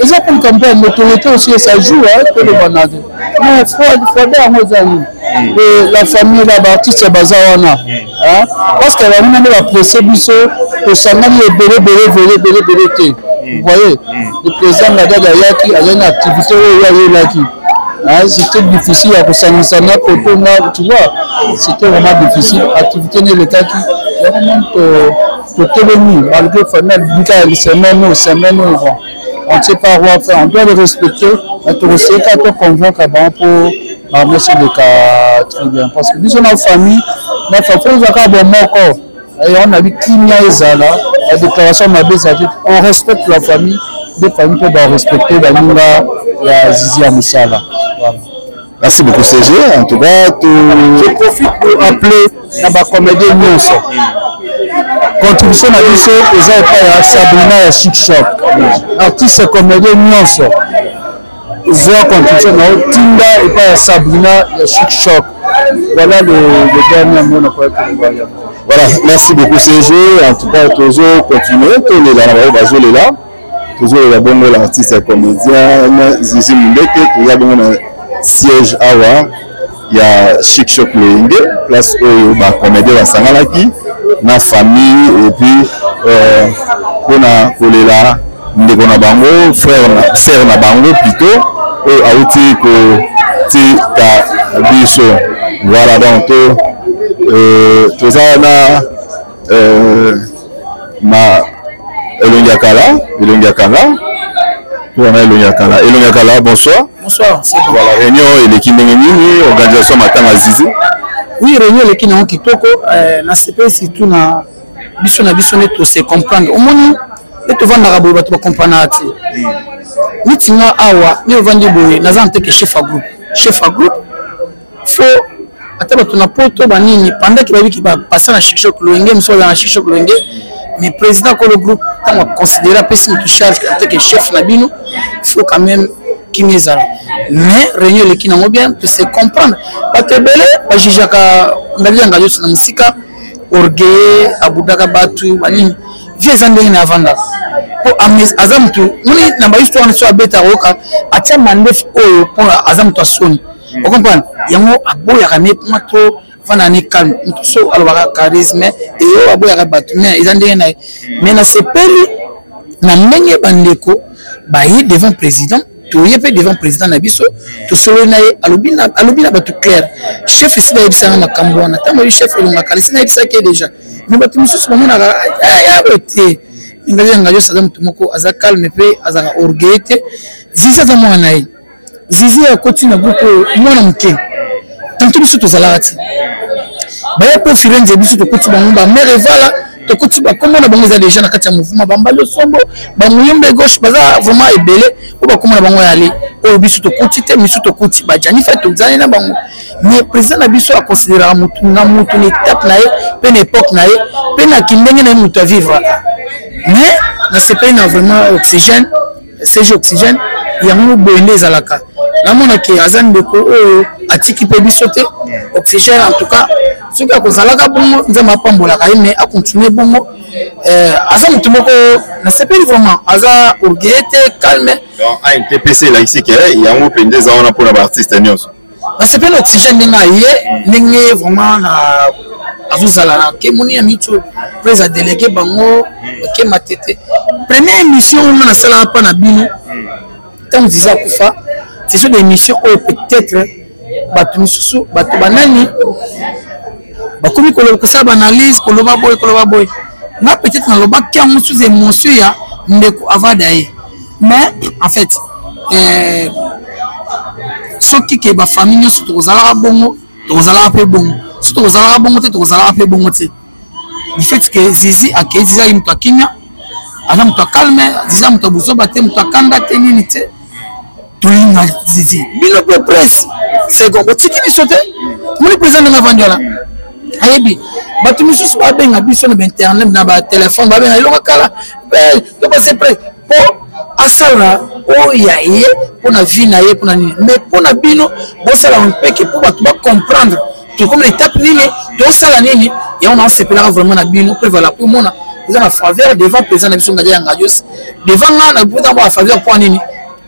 Ils ont comme ça, l'autorité aussi, ça joue, que le banade. Mais il faut dire à nos amis, la famille, la artiste, c'est Bazawana. Parce qu'elle a même la presse, pour s'en aller belé. Vous voyez, le président Nadal Yaki a une activité où c'était difficile à Kosanisana, tu vois, c'était vraiment difficile. Activité n'est le cas qui est vraiment télémis, malgré le famille, on ne sait pas quoi faire, on doit le respecter, mais aussi quand on convoque pour amener sur le cas très bien. Parce que nous sommes en famille, notre famille nous a bon corps. Et on a vu Kimia et Zala, la déclaration Mabé-Zadit, on respecte la famille, les familles peuvent respecter la Ninga et Zizi Amoussala. Voilà. Merci beaucoup CG, en tout cas, je profite pour appeler la comédie Nyonso. Contribution à l'issue, ils ont fait Sabrina et Chic Shop. Artiste comédien Nyonso. Ils ont contribution à Tinga et pas à Sabrina et Chic Shop. Voilà le dernier mot qu'on peut voir. Voilà, merci beaucoup CG. En tout cas, toujours continuer. Tous les là, toujours les bons l'artiste comédien, Zizi Mbeke, toujours bon siège awa. Il y a Chic Shop Loïngue, place où la comédie va s'engager, ma famille et puis on a collé là, on a bango, frère na bango plutôt, et a outil que tika biso. Voilà, donc tout ça na ma Elongiakala, bonsoir. Bonsoir. Voilà, réunion et l'équipe de organisation Matanga Zizi. Oui, réunion l'équipe de Kitoko, na CP surtout na biso to se comprendre. Au moins, tu vas na rabo tu vas comprendre ati. Ni tinga awa, ni vandi boye, na zante que chef à groupe. Chef à groupe, faut ataba tuna poto banini pendant que babi qui va passer na chicho kulenge, mso na chicho kulenge. Mais président que le groupe, quand on considère la personne qui charge en tant que chef Nabino, il faut quand même qu'il y ait. Mais réunion les qui n'ont bien, tu sais comprendre. Parce que belé, j'ai engagé sur la musique, orgueil, Aboudaka Batu, Banini, vieux andés avant là. Pour Azam tout, nous n'avons pas histoire de soit bête à Roka, à tiens mandef pour Azam to Sony. Vous comprenez? Il y a un abo ya ramé pour trop. Fanani calme so alwara charisme et yo aboya batu mais ils andé na mais na sepeli na menye bandeko ba yi devant président to yepe devant président na biso to solo na alobina batu clair chef ici da ibisa na makambo na tamo chef le makalisi na ibisa ke déjà mais batu mususu bamona ya bote ngajo sadam tumoko aza calme pe aza orgueil ziza za mwana nayi zizi ya koti na groupe mwana mke tant que tout ça là bah pour firenze biso to kuti bango ba mère vala to kuti ba comme na bango za déjà na kati ya mouvement bambalo sombo ba muyombe gauche baza vraiment ebele ou ba comme na bango yali o biso to kuti te biso to kuti ba jani fait to zani na bango mais président na biso a considérer mutu na mutu ni étape na ye pe na époque na ye pe na kindenge na mutu à vivre mais na c'est pas vraiment oxygène c'est oxygène ya mu boende zalaka na mona ke azan beko o atiki pe bisote oxygène en tout cas ce que kozalaka bongo nzema pambola ka mais a continuer bongo azan mutumoko na sepeli vraiment aza orgueil calme donc a une TPC là ici que ya mu pende za ona pour ba artiste nyonso na sepeli oxygène ninga ye ninge vraiment na azuzala na ke moni ya micho président délégué bango ke matete première émission on na sala pa na bino tant disant kufa ce sont des missions où peut-être batu misusu batu banani bakomi koloba ça banalise koloba boy na peut-être na loba kia musu émotion ya ndeko avadaye mais en fait soki ke ba famille nyonso tozala bongo tozala pe bongo si tozala bongo te tozala pe bongo te du fait que Zizi akeza yi mtu akimya ana mtu calme Zizi mtu buzoba te mtu akanda te nini te tolinga Zizi bino pe presse c'est comme tiki bisote mon président na vandiola ayebi batu misusu ba benga biso na internet na ba téléphone ba benga ilonga kala to passer près pour asala o yaye pour na vie na ye pour na nini mais pour na bino bo sala on peut que pour ba comprendre tout comme l'étape nini to sala nini et on a se pela vraiment na bino pour voilà pour mona vous en faveur devant président na biso ngadia ngadios devant na pour dans faveur pour nini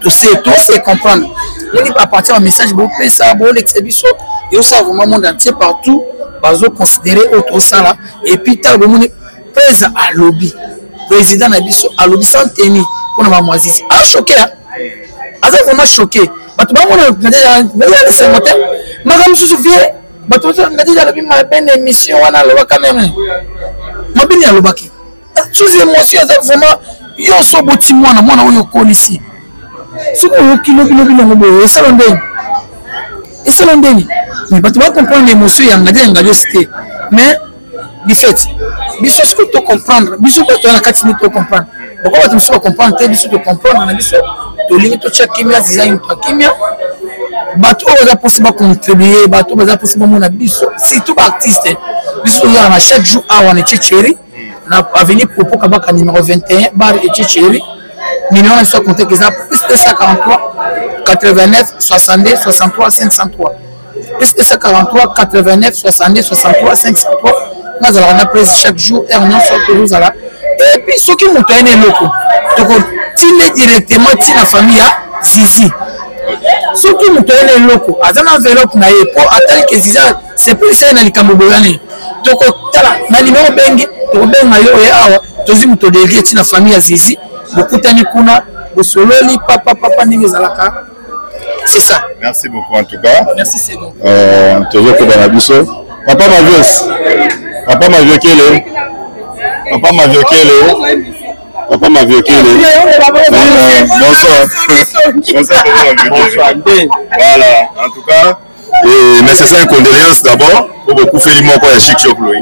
tout c'est comprendre on est à partir un message bon ça bon l'exhibition et ça vraiment monde entier partout bazo considérer autre ça là et puis t'as le monde président à lobby président na biso à lobby sans tenir pour na moisisi a choqué a vraiment choqué batu bango na c'est moteur magam sous vie batu ngadia lobby ma peine émission wana lo quand même ma bini ya lobaki sous émotion vraiment yo so boti mwana oyo ko ici si vous kilo ngobo esalondeni mais bato ba comprendre l'émotion ya ngadia ngadio cité mais du fait biso ce que tu comprendre biso ko to na kati ni to comprendre pourquoi bato biso comprendre te biso to comprendre na biso to lingi to check kimia design to kimia bato ba possible contribuer bato ba possible mona biso surtout ba artiste biso ya na chaque jour awa na Tchétchéri na avenue Popo Kabaka numéro 21 bar et Tchétchéri numéro de compter que ça plus de 143 89 62 63 503 plus de 143 89 62 63 503 nous allons la presse chaque jour et on sort que nous allons et puis ceux qui montent un locaux donc tirer directement tirer la famille à Zizi ceux qui montent un locaux à dans enveloppe na pour attendre que Zizi c'est plus ça na likambo boyane donc tala na numéro bengi to benga yo et awa tozi muto délégué tirer la famille à Zizi bokutani kuna bosololi papa ningi zalaka C'est ça. Merci beaucoup en tout cas. Merci, c'est bon. Toujours que dans la biso. Papa m'a vu. Papa m'a vu qu'il est. Papa m'a vu qu'il est. Papa m'a vu qu'il est. Bonsoir. Bonsoir. Voilà, en tout cas. Mais c'est ça une condoléance d'abord. Pour beaucoup faire l'immense quoi, chic choc voilà.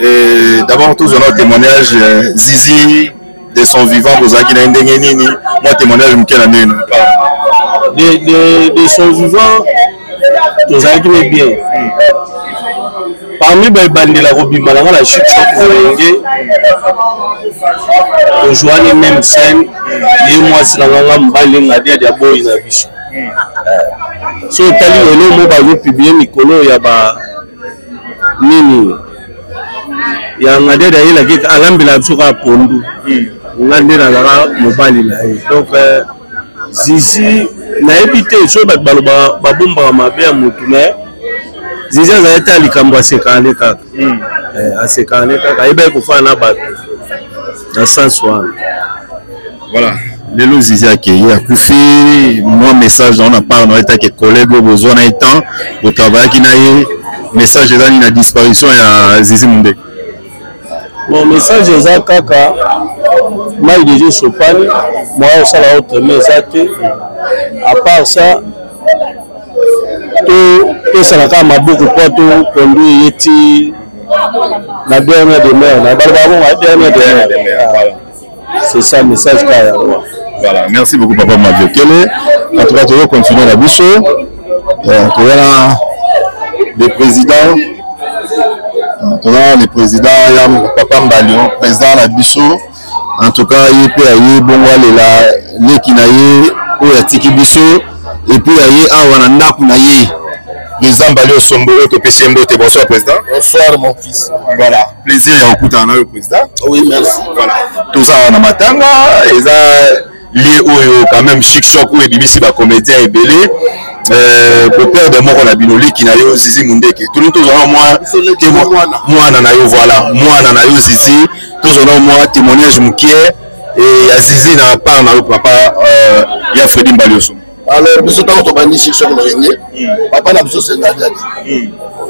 Et d'abord tous nos témoignages Zizi de son vivant vous avez qui nini moi témoignage m'quel année de son vivant tous avez qui bien parmi les bandits la robe malanga la chic choc vous aujourd'hui même scène et moi c'est la nganga mbali ngadia dia boy na bicho so tali lelo mo ba yo publier mikolo ya ba nini ya ngadia da ila ki alambila biso ka pondu ngande na la mobali na ye donc Zizi na ebité so ba baloba ba bomba mabe ya mutu na Zizi za eta likambo asekane kaka asekane kaka ebe ko fana ba na sens wana voilà. Lelo Zizi accueilli a couffé moi message on a parlé on était que collègue au besoin d'un temps au travail qui n'a eu message de la disparition ya Zizi Mundé. Mon message est kaka moi déjà chopane moi ça la autre mais ça à part ça tout ça la kama beaucoup pour tout conduire yeti la dernière demeure la balbamo la dernière demeure voilà. C'est ça le message qu'il y a. Voilà, merci beaucoup Papa Mavio Kele. En tout cas, tu vas continuer la bouche. Tu as les présidents. Tu as les présidents, Papa Mbalion, président la bicho. En tout cas, il peut y avoir bon les kinaye ou ya tiki bicho et puis il y a awananda kunaye. Président Mbalio Sombolo to PCMbo. Bonsoir président. Bonsoir mon fils. Voilà, plaisir à écouter le président. Oui, merci. Voilà. Tout ça on a matanga et ça lié au quand même chic choc ou BBC ba comédien et belé pour père de mort on a binoli qui n'a eu Zizi Mundeke. Tout le monde moi na yo voilà, moi na yo Zizi, tout le moi témoignage moukier et ya Zizi na part na papa ya Freddy Mbalioso. Alors biso tango to bandi chic choc no yenge. Papa na biso senga jadi.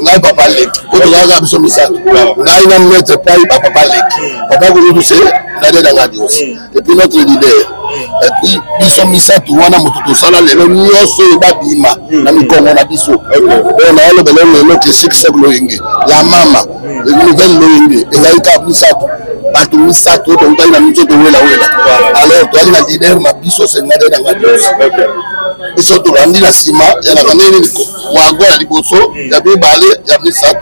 Ngai papa lek. Ko to ga biso misato. Ngai na mettre pas papa lek. Papa ko nous c'est na de ngadi aussi. Et puis notre leader. Et puis biso misato wana moto sala lelo nyoso ba bima na mikongo na biso. On a le belon que chic choc no yenge. La mama, le nouvelle no yenge. Et là il a misato. Batu misato to ngai na miso to wela. Alors to na leader na biso senga de ngadi aussi. Biso to randi la sima ya na kaneni wago ya liboso ya bibale ya misato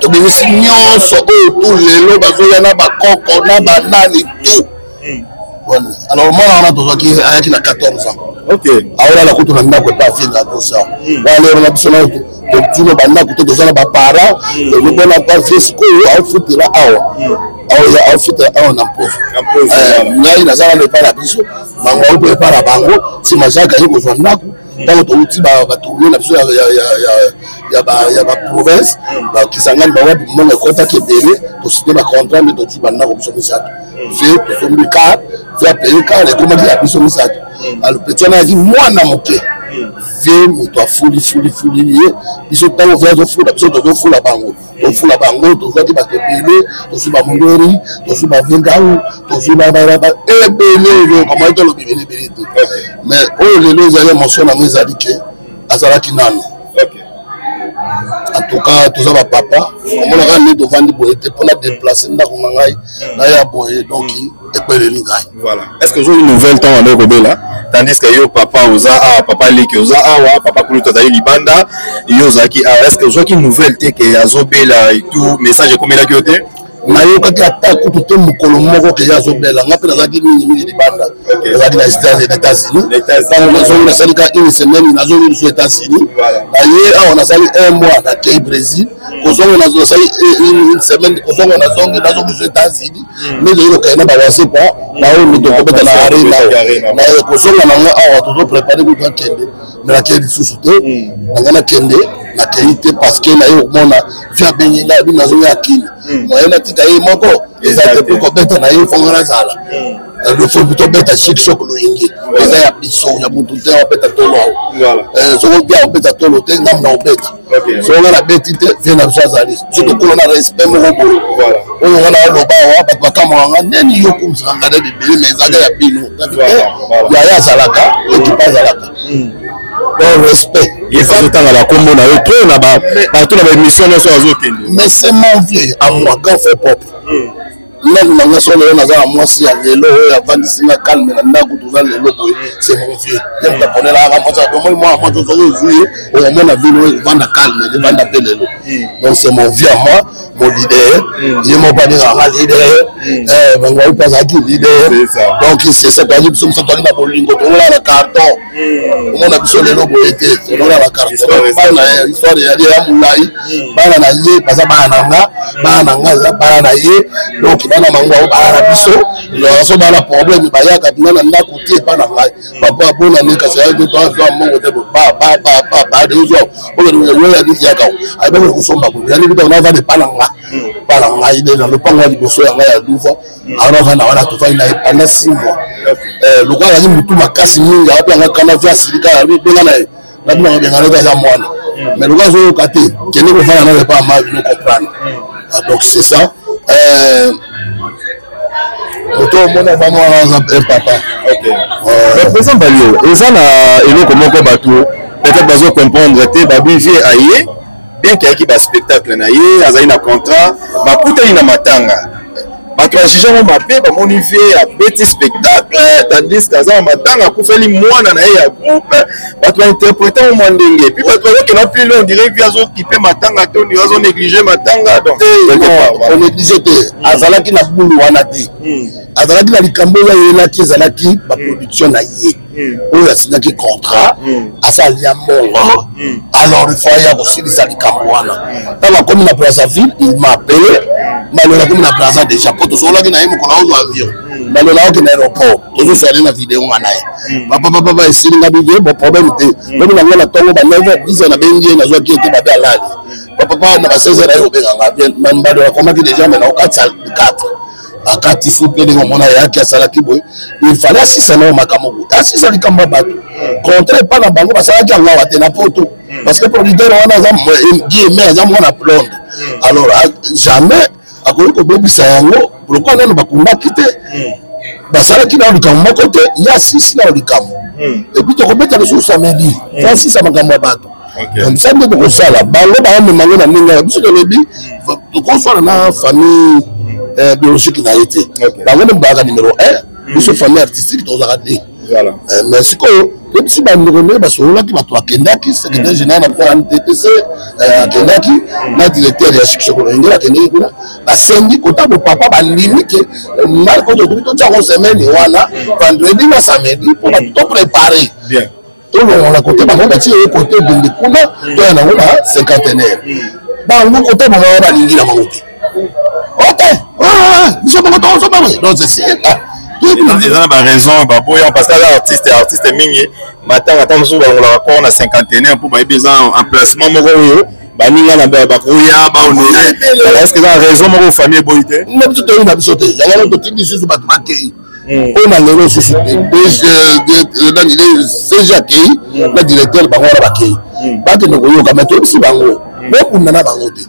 to bimisi nyonso oyo tout lelo bazoya na bakoko na banani tout voilà. Alors moi on a besoin qui ayaki na 14 ans. OK. Ahora la kutu na ndako pa finga tout ça. Wale na biso na to tino banda kutu to sana ba para to bona pa fisco au futira awa. Awa au futira awa na mposo. Ngai na zala le para biso mango au prepara bango si majaka yiko zo ndako. Tant que tu vas tourner la chose ya ba province ba kisangani ba wapi mona kota ke bele to signer ba contrat mais to tu banda ko biso misato fait to sombi car fait payer car et comment dire biso misato alors petit na dit moi na moke fait to fuli biso tango fait to fula biso to fula bango to fait ba ke bele to su ba mondori to su ba vengau to su ba e bele comment to lo bele mais oh les gens émotionnent à mes alliés azalaki nani. En tout cas tout ça va papa comme on a gagné devant les boys pour la déplacer na kungai na ya boy donc et puis les gars voilà. Est-ce que j'ai une nouvelle temps avec Obela tandis que yo papa oza papa liki oza wa papa kuluta za libanda yo zaki est-ce que j'ai une nouvelle te que azobela et tout message comme la kiote na yo kati atako tout le mukolo moko ke ya zobela ngape na zaki mingi libanda ezaki na États-Unis dans la zone de Salika une semaine na zone aux États-Unis na ye on a sali un mois na Kei Brésil kozonga na zone une semaine kozonga na zone aux États-Unis mais le ko na ba wase pa na o mi to ko beta na arena na kozonga na ngo awa to préparer ko kende mais la Kei sous-souté na ngana kende na Kei parce que na yo mona via benyi na zone ya kini moyena tika ye moko ezate pour ko beta na yo fongana zala le faut plutôt bête à chic choc loingi les a biso ya mututé on bête à tolo so on bien on bête à tolo te ngam na on bête so on la bête vient na chazali so ko na respect mo ko voilà on a lo ba wa ba kamwa neni yo kum sanga de bi mais za ya bino ya salaka équipage salaka donc respect il faut tout temps la combo na eux trop na ba partout na émission na so azokende mais c'est mon vieux à moi quand fait pop Même dans la zone, on a moi si à vélo, à Vandisina calme, on a goûté dans le logo, c'est mon vieux. Même la connaît la ramassa, moi, je suis joué, on a mon vélo, vendre calme, de vendre le vélo. Donc c'est mon vieux à moi, mon leader. Je m'en pas dire à leader, on va pas à qui leader. Donc c'est ça, par exemple, si on s'entend dans le lingo, on a le carton, on a besoin de logo été, on a la carton. Histoire de aller à Moulaï, banana yé, parce que banana yé, donc bana mango ba biso so bana problème ba ya ka bina na kuti bana ngai papa bona ne ka sa de to fa mongo te ba de zo o le ya di ya ka ai ba ko somba ko ya ni bita na va de bana ngai de na le pango di boso ya ngai ya dufa ara va na wana to fa ina ana simbo le kwa ya mutu makasi mingi api anga kana vya sirika ya bi bena na bina ga ngala za mwana mais le kwa zo ka te kene ko fa na pas mal no comprendre donc c'est ça auto mona vraiment un papa ok président Balio ezana eloko moko bato peut-être bazo comprendre te babizi aye bien qu'il y ait un spectacle na ye azali na contrat bakutani na matanga bato bajijamo mabe bamonife abeti spectacle tandis kaza matanga akufeli mwana na ye ya groupe bato bainterprete mo mwa ndenge puis bato bazokena plus long on dirait vi azokipe matanga te oni azonéglige matanga donc on néglige te azalaki na bulu wana te azalaki na likambo oyo ayelaki ezalaki baproduction na ye oyo asinyaki contrat asali ya mbongo alors il faut aya kosilisa likambo wana ntango akomi na brazzaville il m'a appelé malola akomi na braza déjà po tosolaki na ye mokolo ozwa avion malola aoke na aéroport tozosali na video nga na ye papapapa esilinga bivie bo problème te lobi nango na ntongo ba 9h 10h nabengi ye nazwaki ete babe alali papapa na ba 16h aye kobenganga mbalo akomaki déjà me na okati 4 akati fupe ndenge omona yaki asalaki boye il fallait asisa na makambo asisa likambo bato contre epa na bango basalaki yango awa te na poto parce que producteur wana aza guillemets aza mwana blonde alors jamais akoki kobebisa yango pourquoi nano bakundaki te basalaki na likambo moko te ya sisi na likambo epuis tokobeta lisusu samedi asisa makambo ya bato ça nde tokosala bango baomemango na ndenge ya biso tolobi tokosala na famille biologique na été bango nde baka numéro 1 biso famille artistique tozaka te mais sikoyo si bandeko nde basololaki bato akendaki secrétaire général na mpo NTPC akendaki na directeur ya shikishokolo engeli akendeki kuna basengi kota bopapa balimi ke malikototobi totiango semaine wana vendredi na samedi mpo bato toprépare tolongola kote bango batie ye kote bende kuna toya nango na cinquantenaire bango kote bango balingi na bango te ok biso bango tozobango donc c'est eza na baraison baboya parce que aza artiste mingi matanga ata mosusu balongolaka kor na cinquantenaire mpo bayebi eza emplacement moko oyo baninga na bakoya baonore estce eza raison moko famille eboyi te na biso toyi na biso te yango totindi lisusu bato bakei oyo na lelo susu cg akei na directeur bango wana bakei bakende koyoka me toyebisi bango bokunda na bango te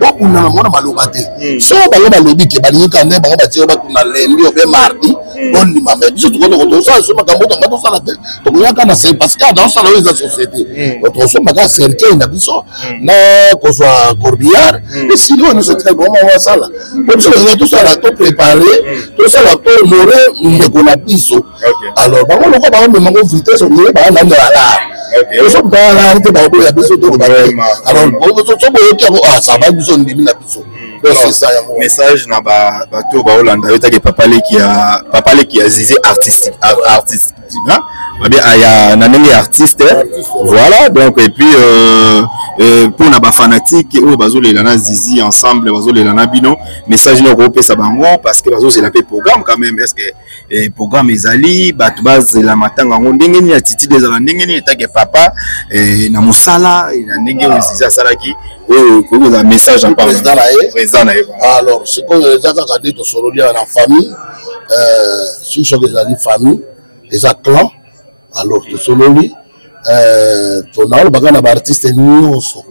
bokunda na mona maloba te so bango balobi ke balingi kande bango batie bakunda lendi obe mardi bondima me biso tosala so makambo tonga tosala te tokoyaka na parce que adaosala oyo eza société tosombaka cercueil na biso na kozwa corbillard esili oyo nyonso tika boma wasala po biso tolinga tosala toprépare tosala tohonore ndeko na biso alors bango loko baomemango vitesse ondire baanandeala osombala te baoboya biso tokobate alors soboyoki yango saba biso ndimi na biso message na bato baolanda yo taki papa leki ya zize artistique bien nanenge artiste voilà donc et puis pour na ba fanatique ou bazolela na Zizi ensemble bazolela na bino message na groupe ça bango parce que bazozela pe programme quand même est-ce que programme ezali batu bazela matanga ngo ndenge ni atiti des ala ndenge ni etake papa na musala na ndenge Zizi asalaki ko un message en président na alors ce que les gens dit to solo dia na famille si je les famille les clans alors to solo li to na le bagana ba artiste nyonso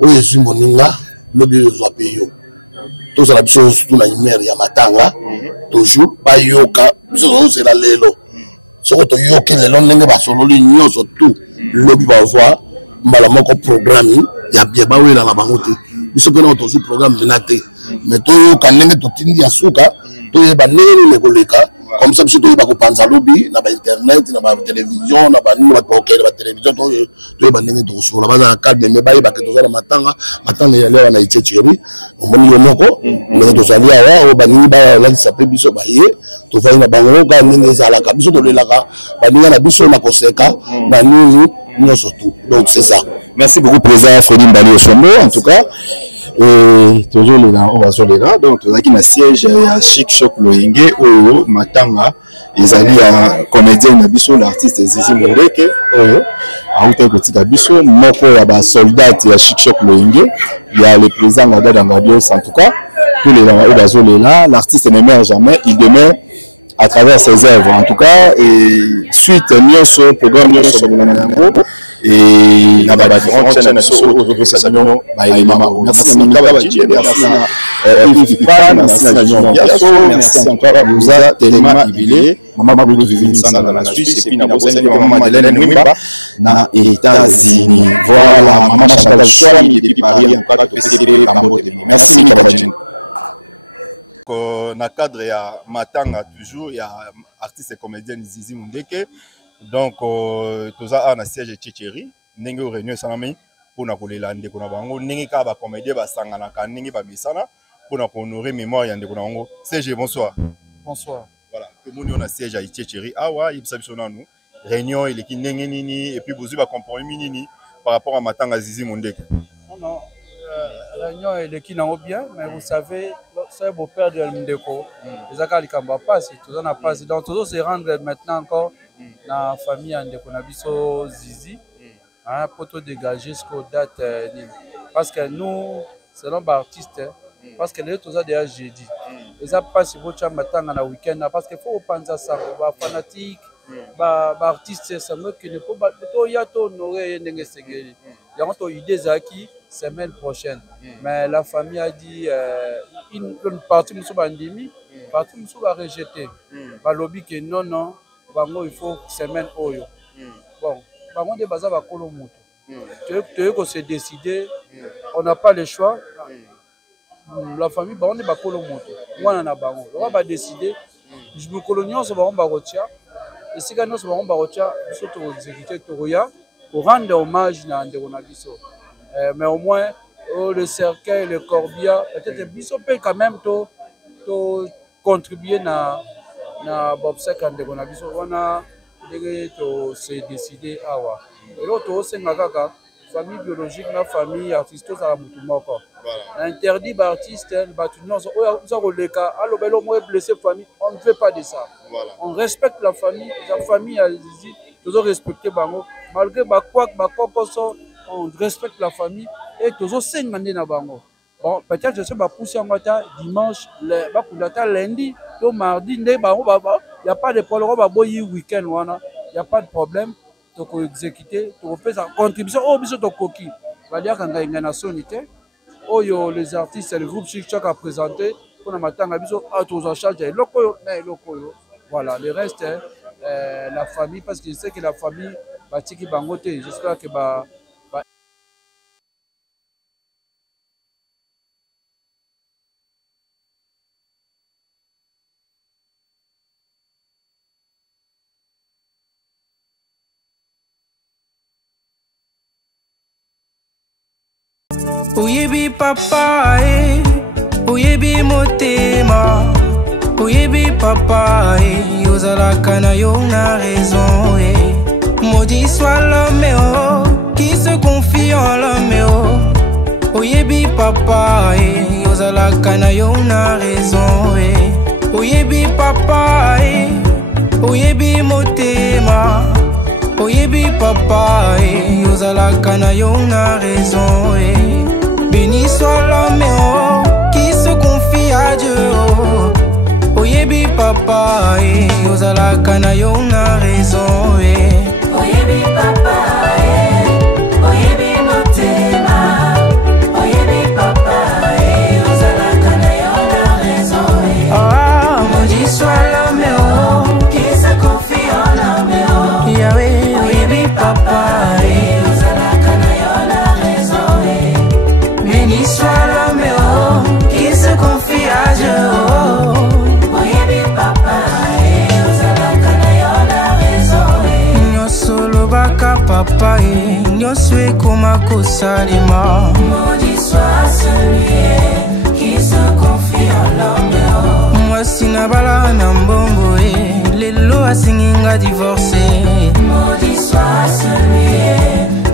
oyo zimoninga lobi zo apeyo to za biso tout na imère ya matanga toujours ba yoka biso c'est la lelo soko to yoke lelo ndenge ba solo li nyonso tout lobi ba voir mbala moko programme ya bien ba wela na bango te biso pe na toujours programme menate mais to yoka ndenge to tindi ya suka to yeba nene le koleka comme ça biso to yeba ko panza lobby na ba internet na ba télévision na ba nini ba poker ba télévision to yeba ndenge to sola ba na cadre mais ba yeba ke to za na matanga ya lewa na itcheri omoni yo moko mais to sali awa o ba nini ba la sape biso ba ye to va na bango ka ndenge za la ka biso to lelaka ba ninga na biso na koseka na nini non surtout donc c'est ça. Merci beaucoup président Freddy Mbali Osombo en tout cas toujours là on va sur les là donc là qui na siège à Chic Choc Loyenge oyo matanga ezali ya comédien na biso l'artiste Zizi Mondeke oyo autant que tika biso moko ya ba soldat ya Chic Choc Loyenge il y a le président Ngada Ngadios en tout cas tous les là au bazo là l'artiste ne meurt jamais il demeure à travers ses œuvres en tout cas et suite nyonso programme nyonso banango et la baba différentes chaînes merci merci encore à vous a tellement ibilé maman Boudou vivre ça dans la Suisse et puis na bossé maman Madeleine Mwimba na États-Unis voilà maman Chantal Chouami depuis Paris en tout cas PCP Kambo merci Kabadjin. Na cadre ya matanga toujours ya artiste et comédien Zizi Mondeke donc toza na siège Tchétchéri ndenge réunion sanami pour na kolela ndeko na bango ndenge ka ba comédien ba sangana ka ndenge ba misana pour na honorer mémoire ya ndeko na bango CG bonsoir voilà tout le monde on a siège à Tchétchéri awa yebisa biso nanu réunion il est ndenge nini et puis bozu ba compromis nini par rapport à matanga Zizi Mondeke. Non réunion est qui n'a bien mais vous savez c'est beau père de Ndeko les akali kamba passe tout on a passé donc tout se rendre maintenant encore la famille Ndeko na biso Zizi hein pour tout dégager jusqu'aux dates parce que nous selon artiste parce que les tout ça déjà jeudi les a passé votre matin na week-end parce que faut penser ça ba fanatique ba artiste c'est moi qui ne peut pas to ya to honorer ndenge segeli il y a une idée zaki semaine prochaine mais la famille a dit une partie muso bandimi partie muso va rejeter ba lobby que non bango il faut semaine oyo bon bango de baza ba kolo moto tu que se décider on n'a pas le choix la famille bango de ba kolo moto moi na bango on va décider je me colonion so bango ba rotia et si gano so bango ba rotia surtout exécuter toya pour rendre hommage na ndeko na biso. Mais au moins le cercueil, le corbillard, peut-être biso peut quand même to contribuer na Bob Sek and de biso on a to se décider awa. Et l'autre c'est ngaka famille biologique na famille artiste ça mutu moko. Voilà. Interdit ba artiste ba tout non ça koleka allo belo moi blessé famille on ne fait pas de ça. Voilà. On respecte la famille a Zizi toujours respecter bango malgré ba quoi ba kokoso on respecte la famille et toujours 5 mandé na bango. Bon, peut-être je sais pas pousser en matin dimanche, ba pour lundi, to mardi, il y a pas de problème, on va boyer week-end wana, il y a pas de problème. To ko exécuter, to faire sa contribution au biso to koki. Va dire quand il y a une sonité, oyo les artistes et le groupe Chic Choc a présenté pour na matanga biso à tous en charge lokoyo na lokoyo. Voilà, le reste la famille parce que je sais que la famille va tiki bangote, j'espère que ba Oyebi papa, oyebi motema, oyebi papa, yozala kana yo na raison. papa, ozalaka na yo na raison. Oyebi papa, oyebi motema. Oyebi papa, ozalaka na yo na raison. Béni soit l'homme qui se confie à Dieu. Oyebi papa, ozalaka na yo na raison. Oyebi papa, oyebi motema. Oyebi papa, ozalaka na yo na raison. Maudit soit l'homme qui se confie en l'homme. Yahweh, oyebi papa, ozalaka na yo na raison. Béni soit l'homme qui se confie à Dieu. Oyebi papa, ozalaka na yo na raison. Nyonso lobaka papa, nyonso ekoma kosalema. Maudit soit celui qui se confie en l'homme. Mwasi na bala na mbongo, lelo asinginga divorcé. Maudit soit celui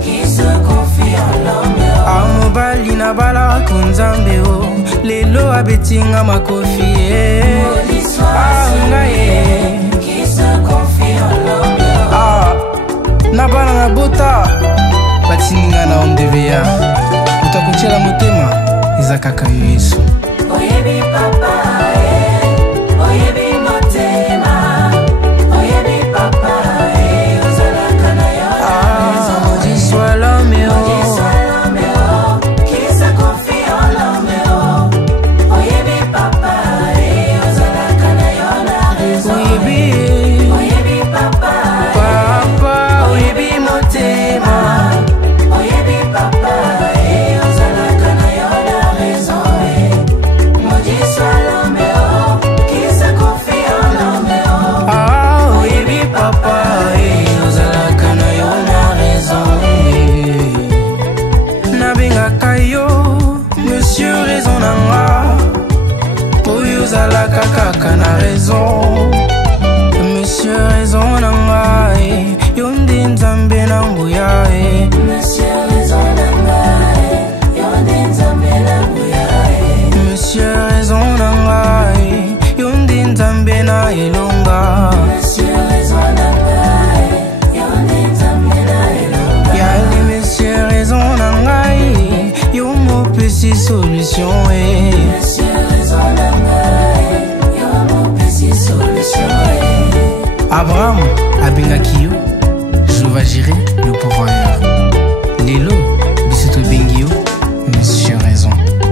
qui se confie en l'homme. Mobali na bala kunzambe, lelo abetinga makofi. Maudit soit celui qui se confie en l'homme. Na bala na bota batinga na ondevia utakuchela motema izakaka Yesu. Oyebi papa.